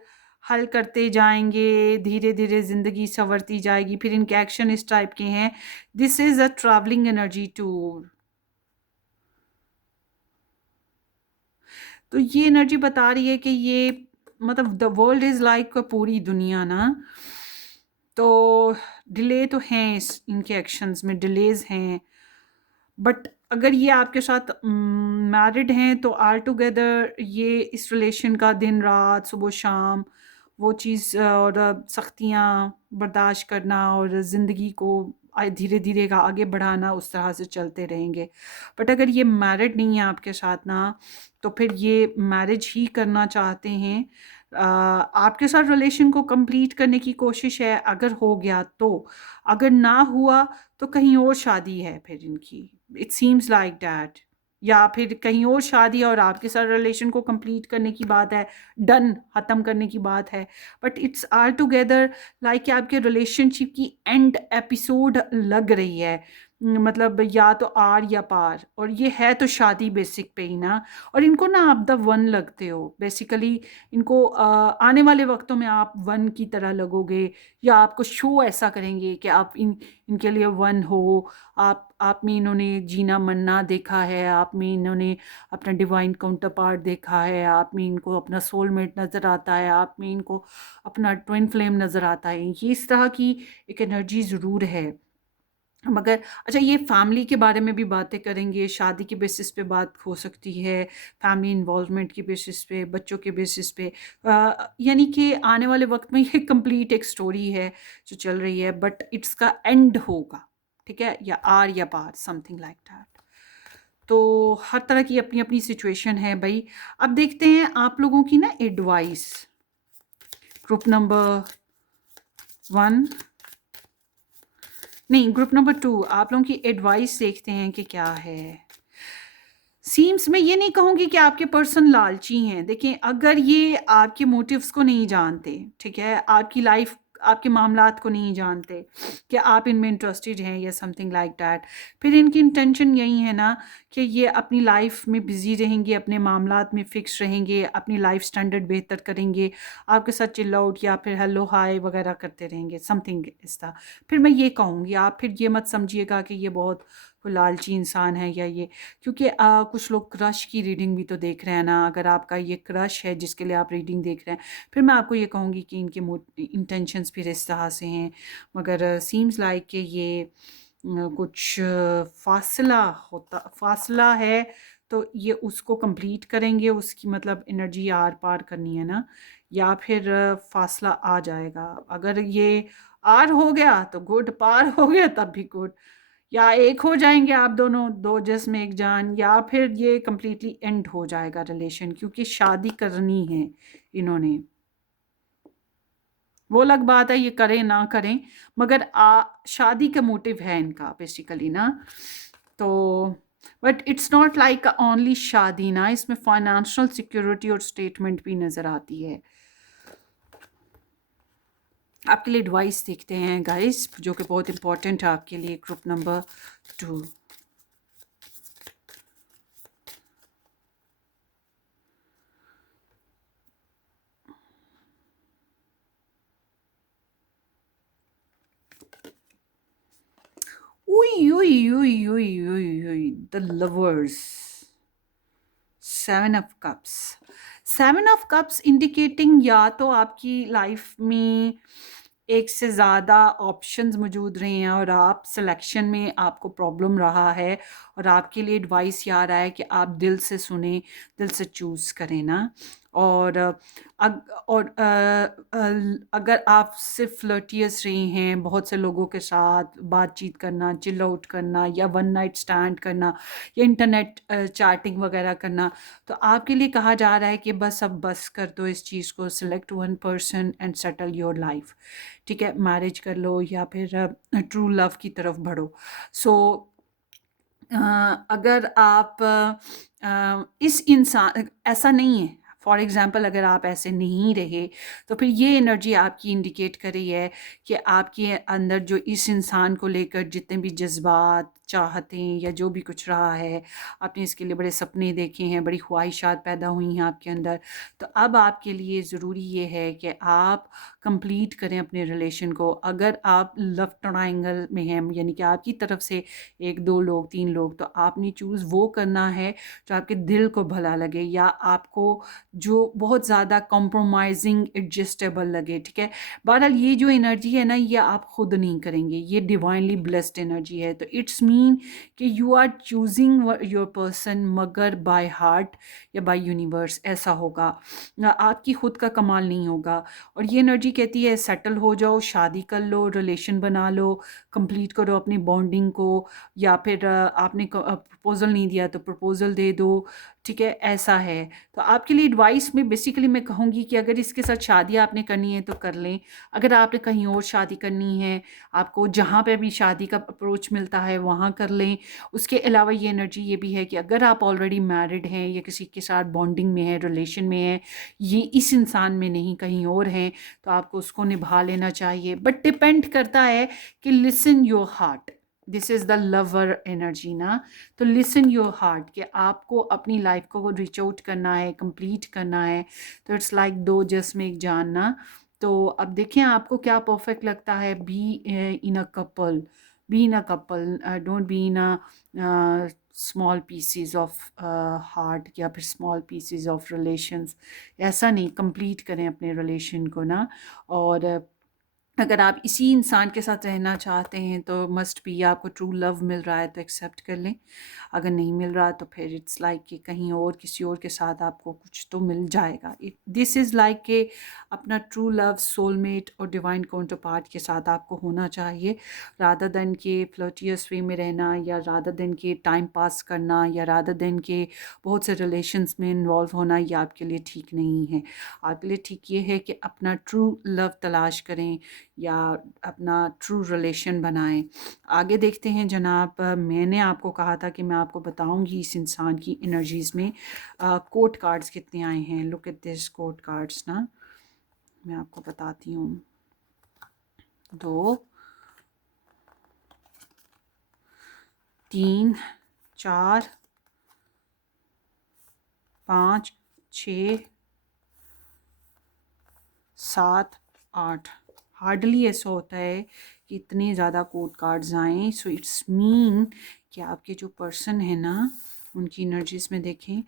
हल करते जाएंगे, धीरे धीरे ज़िंदगी संवरती जाएगी। फिर इनके एक्शन इस टाइप के हैं, this is a travelling energy tour. तो ये एनर्जी बता रही है कि ये मतलब द वर्ल्ड इज़ लाइक पूरी दुनिया ना। तो डिले तो हैं इनके एक्शंस में, डिलेज हैं। बट अगर ये आपके साथ मैरिड हैं तो आल टुगेदर ये इस रिलेशन का दिन रात सुबह शाम वो चीज़ और सख्तियाँ बर्दाश्त करना और ज़िंदगी को धीरे धीरे का आगे बढ़ाना, उस तरह से चलते रहेंगे। बट अगर ये मैरिड नहीं है आपके साथ ना, तो फिर ये मैरिज ही करना चाहते हैं। आपके साथ रिलेशन को कंप्लीट करने की कोशिश है अगर हो गया तो। अगर ना हुआ तो कहीं और शादी है फिर इनकी, इट सीम्स लाइक दैट। या फिर कहीं और शादी और आपके साथ रिलेशन को कंप्लीट करने की बात है, डन ख़त्म करने की बात है। But it's all together like कि आपके रिलेशनशिप की एंड एपिसोड लग रही है। मतलब या तो आर या पार, और ये है तो शादी बेसिक पे ही ना। और इनको ना आप द वन लगते हो बेसिकली। इनको आने वाले वक्तों में आप वन की तरह लगोगे, या आपको शो ऐसा करेंगे कि आप इनके लिए वन हो। आप में इन्होंने जीना मरना देखा है, आप में इन्होंने अपना डिवाइन काउंटर पार्ट देखा है, आप में इनको अपना सोलमेट नज़र आता है, आप में इनको अपना ट्विन फ्लेम नज़र आता है। ये इस तरह की एक एनर्जी ज़रूर है। मगर अच्छा, ये फैमिली के बारे में भी बातें करेंगे, शादी के बेसिस पे बात हो सकती है, फैमिली इन्वॉल्वमेंट के बेसिस पे, बच्चों के बेसिस पे। यानी कि आने वाले वक्त में ये कंप्लीट एक स्टोरी है जो चल रही है, बट इट्स का एंड होगा, ठीक है, या आर या पार, समथिंग लाइक दैट। तो हर तरह की अपनी अपनी सिचुएशन है भाई। अब देखते हैं आप लोगों की ना एडवाइस, ग्रुप नंबर 1 नहीं, ग्रुप नंबर 2, आप लोगों की एडवाइस देखते हैं कि क्या है। सीम्स मैं ये नहीं कहूँगी कि आपके पर्सन लालची हैं। देखिए, अगर ये आपके मोटिव्स को नहीं जानते, ठीक है, आपकी लाइफ आपके मामलात को नहीं जानते कि आप इनमें इंटरेस्टेड हैं या समथिंग लाइक दैट, फिर इनकी इंटेंशन यही है ना कि ये अपनी लाइफ में बिजी रहेंगे, अपने मामलात में फिक्स रहेंगे, अपनी लाइफ स्टैंडर्ड बेहतर करेंगे, आपके साथ चिल आउट या फिर हेलो हाय वगैरह करते रहेंगे, समथिंग इस तरह। फिर मैं ये कहूँगी, आप फिर ये मत समझिएगा कि ये बहुत कोई लालची इंसान है या ये, क्योंकि कुछ लोग क्रश की रीडिंग भी तो देख रहे हैं ना। अगर आपका ये क्रश है जिसके लिए आप रीडिंग देख रहे हैं, फिर मैं आपको ये कहूँगी कि इनके इंटेंशंस फिर इस तरह से हैं। मगर सीम्स लाइक कि ये कुछ फासला है, तो ये उसको कंप्लीट करेंगे, उसकी मतलब एनर्जी आर पार करनी है ना, या फिर फासला आ जाएगा। अगर ये आर हो गया तो गुड, पार हो गया तब भी गुड, या एक हो जाएंगे आप दोनों, दो जिस्म एक जान, या फिर ये कम्प्लीटली एंड हो जाएगा रिलेशन, क्योंकि शादी करनी है इन्होंने। वो अलग बात है ये करें ना करें, मगर शादी का मोटिव है इनका बेसिकली ना। तो but it's not like only शादी ना, इसमें फाइनेंशियल सिक्योरिटी और स्टेटमेंट भी नज़र आती है। आपके लिए एडवाइस देखते हैं गाइस, जो कि बहुत इंपॉर्टेंट है आपके लिए, group number 2। Ui, ui, ui, ui, ui, ui. The lovers. 7 of cups. 7 of cups indicating या तो आपकी लाइफ में एक से ज़्यादा ऑप्शंस मौजूद रहे हैं और आप सिलेक्शन में आपको प्रॉब्लम रहा है और आपके लिए एडवाइस ये आ रहा है कि आप दिल से सुने, दिल से चूज़ करें ना। और अगर आप सिर्फ फ्लर्टियस रही हैं बहुत से लोगों के साथ बातचीत करना, चिल आउट करना या वन नाइट स्टैंड करना या इंटरनेट चैटिंग वगैरह करना, तो आपके लिए कहा जा रहा है कि बस अब बस कर दो इस चीज़ को, select one person and settle your life. ठीक है, मैरिज कर लो या फिर ट्रू लव की तरफ बढ़ो। सो अगर आप इस इंसान ऐसा नहीं है, फॉर एग्ज़ाम्पल अगर आप ऐसे नहीं रहे तो फिर ये एनर्जी आपकी इंडिकेट कर रही है कि आपके अंदर जो इस इंसान को लेकर जितने भी जज्बात, चाहतें या जो भी कुछ रहा है, आपने इसके लिए बड़े सपने देखे हैं, बड़ी ख्वाहिशात पैदा हुई हैं आपके अंदर, तो अब आपके लिए ज़रूरी ये है कि आप कंप्लीट करें अपने रिलेशन को। अगर आप लव ट्रायंगल में हैं, यानी कि आपकी तरफ से 1, 2 लोग, 3 लोग, तो आपने चूज़ वो करना है जो आपके दिल को भला लगे या आपको जो बहुत ज़्यादा कॉम्प्रोमाइज़िंग एडजस्टेबल लगे, ठीक है? बहरहाल ये जो एनर्जी है ना, ये आप खुद नहीं करेंगे, ये डिवाइनली ब्लेस्ड एनर्जी है। तो इट्स मीन कि you are choosing your person, मगर बाय हार्ट या बाय यूनिवर्स ऐसा होगा, आपकी खुद का कमाल नहीं होगा। और ये एनर्जी कहती है सेटल हो जाओ, शादी कर लो, रिलेशन बना लो, कंप्लीट करो अपनी बॉन्डिंग को, या फिर आपने प्रपोज़ल नहीं दिया तो प्रपोज़ल दे दो, ठीक है? ऐसा है। तो आपके लिए एडवाइस में बेसिकली मैं कहूँगी कि अगर इसके साथ शादी आपने करनी है तो कर लें। अगर आपने कहीं और शादी करनी है, आपको जहाँ पे भी शादी का अप्रोच मिलता है वहाँ कर लें। उसके अलावा ये एनर्जी ये भी है कि अगर आप ऑलरेडी मैरिड हैं या किसी के साथ बॉन्डिंग में हैं, रिलेशन में हैं, ये इस इंसान में नहीं कहीं और हैं, तो आपको उसको निभा लेना चाहिए। बट डिपेंड करता है कि listen your heart, this is the lover energy ना। तो लिसन योर हार्ट कि आपको अपनी लाइफ को रीच आउट करना है, कंप्लीट करना है। तो इट्स लाइक दो जिस्म एक जान ना। तो अब देखें आपको क्या परफेक्ट लगता है। Be in a couple, be in a couple, don't be in a small PCs of heart या फिर स्मॉल पीसीज ऑफ रिलेशंस। ऐसा नहीं, कंप्लीट करें अपने रिलेशन को ना। और अगर आप इसी इंसान के साथ रहना चाहते हैं तो मस्ट बी आपको ट्रू लव मिल रहा है तो एक्सेप्ट कर लें। अगर नहीं मिल रहा तो फिर इट्स लाइक कि कहीं और किसी और के साथ आपको कुछ तो मिल जाएगा। दिस इज़ लाइक कि अपना ट्रू लव, सोलमेट और डिवाइन काउंटर पार्ट के साथ आपको होना चाहिए, रादर देन के फ्लर्टियस वे में रहना, या रादर देन के टाइम पास करना, या रादर देन के बहुत से रिलेशंस में इन्वॉल्व होना। ये आपके लिए ठीक नहीं है। आपके लिए ठीक ये है कि अपना ट्रू लव तलाश करें या अपना ट्रू रिलेशन बनाएं। आगे देखते हैं जनाब। मैंने आपको कहा था कि मैं आपको बताऊंगी इस इंसान की एनर्जीज़ में कोर्ट कार्ड्स कितने आए हैं। Look at this court cards ना, मैं आपको बताती हूँ। 2, 3, 4, 5, 6, 7, 8। हार्डली ऐसा होता है कि इतने ज़्यादा कोड कार्ड्स आएँ। सो इट्स मीन कि आपके जो पर्सन है ना, उनकी एनर्जीज़ में देखें,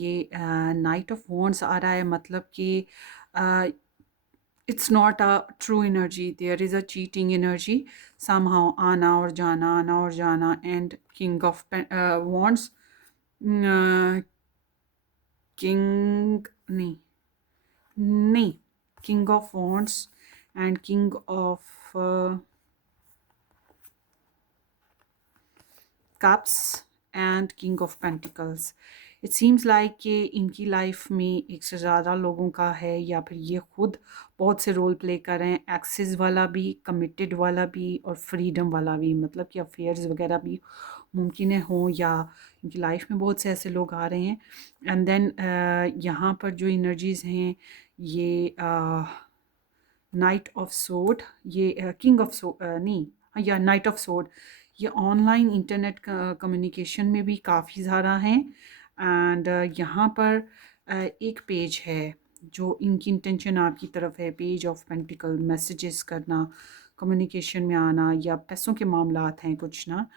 ये नाइट ऑफ वॉन्ड्स आ रहा है, मतलब कि it's not a true energy, there is a cheating energy somehow, आना और जाना, आना और जाना। And king of wands, king नहीं, नहीं, king of wands and king of cups and king of pentacles. It seems like कि इनकी लाइफ में एक से ज़्यादा लोगों का है, या फिर ये खुद बहुत से रोल प्ले कर रहे हैं, एक्सेस वाला भी, कमिटेड वाला भी और फ्रीडम वाला भी, मतलब कि अफेयर्स वगैरह भी मुमकिन है हों, या इनकी लाइफ में बहुत से ऐसे लोग आ रहे हैं। एंड देन यहाँ पर जो एनर्जीज़ हैं, ये नाइट ऑफ सोड, ये किंग ऑफ सो नहीं, या नाइट ऑफ सोड, ये ऑनलाइन इंटरनेट कम्युनिकेशन में भी काफ़ी ज़्यादा हैं। एंड यहाँ पर एक पेज है जो इनकी इंटेंशन आपकी तरफ है, पेज ऑफ पेंटिकल, मैसेजेस करना, कम्युनिकेशन में आना, या पैसों के मामलात हैं कुछ ना।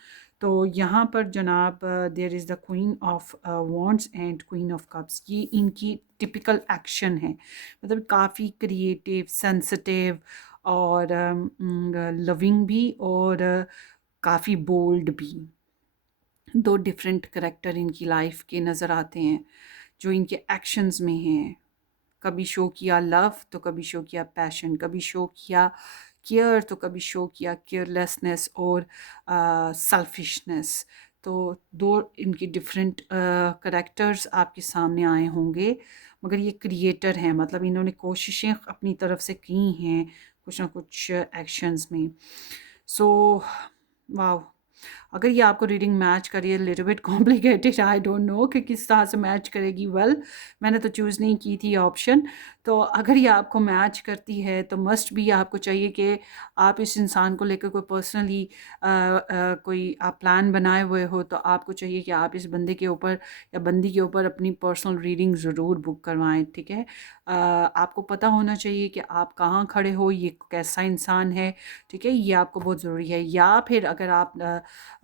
तो यहाँ पर जनाब there is the queen of wands and queen of cups, ये इनकी टिपिकल एक्शन है। मतलब काफ़ी क्रिएटिव, सेंसिटिव और लविंग भी और काफ़ी बोल्ड भी। दो डिफरेंट करेक्टर इनकी लाइफ के नज़र आते हैं जो इनके एक्शंस में हैं। कभी शो किया लव तो कभी शो किया पैशन, कभी शो किया केयर तो कभी शो किया केयरलेसनेस और सेल्फिशनेस। तो दो इनके डिफरेंट करेक्टर्स आपके सामने आए होंगे, मगर ये क्रिएटर हैं, मतलब इन्होंने कोशिशें अपनी तरफ से की हैं कुछ ना कुछ एक्शंस में। सो वाह, अगर ये आपको रीडिंग मैच करिए, little bit complicated, I don't know कि किस तरह से मैच करेगी। मैंने तो चूज़ नहीं की थी ऑप्शन। तो अगर ये आपको मैच करती है तो मस्ट भी आपको चाहिए कि आप इस इंसान को लेकर कोई पर्सनली कोई आप प्लान बनाए हुए हो, तो आपको चाहिए कि आप इस बंदे के ऊपर या बंदी के ऊपर अपनी पर्सनल रीडिंग ज़रूर बुक करवाएं, ठीक है। आपको पता होना चाहिए कि आप कहाँ खड़े हो, ये कैसा इंसान है, ठीक है, ये आपको बहुत ज़रूरी है। या फिर अगर आप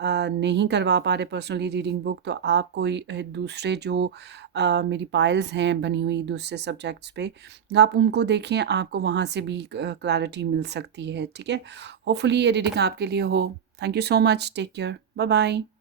नहीं करवा पा रहे पर्सनली रीडिंग बुक, तो आप कोई दूसरे जो मेरी पाइल्स हैं बनी हुई दूसरे सब्जेक्ट्स पे, आप उनको देखें, आपको वहाँ से भी क्लैरिटी मिल सकती है, ठीक है। होपफुली ये रीडिंग आपके लिए हो। Thank you so much, take care, bye bye.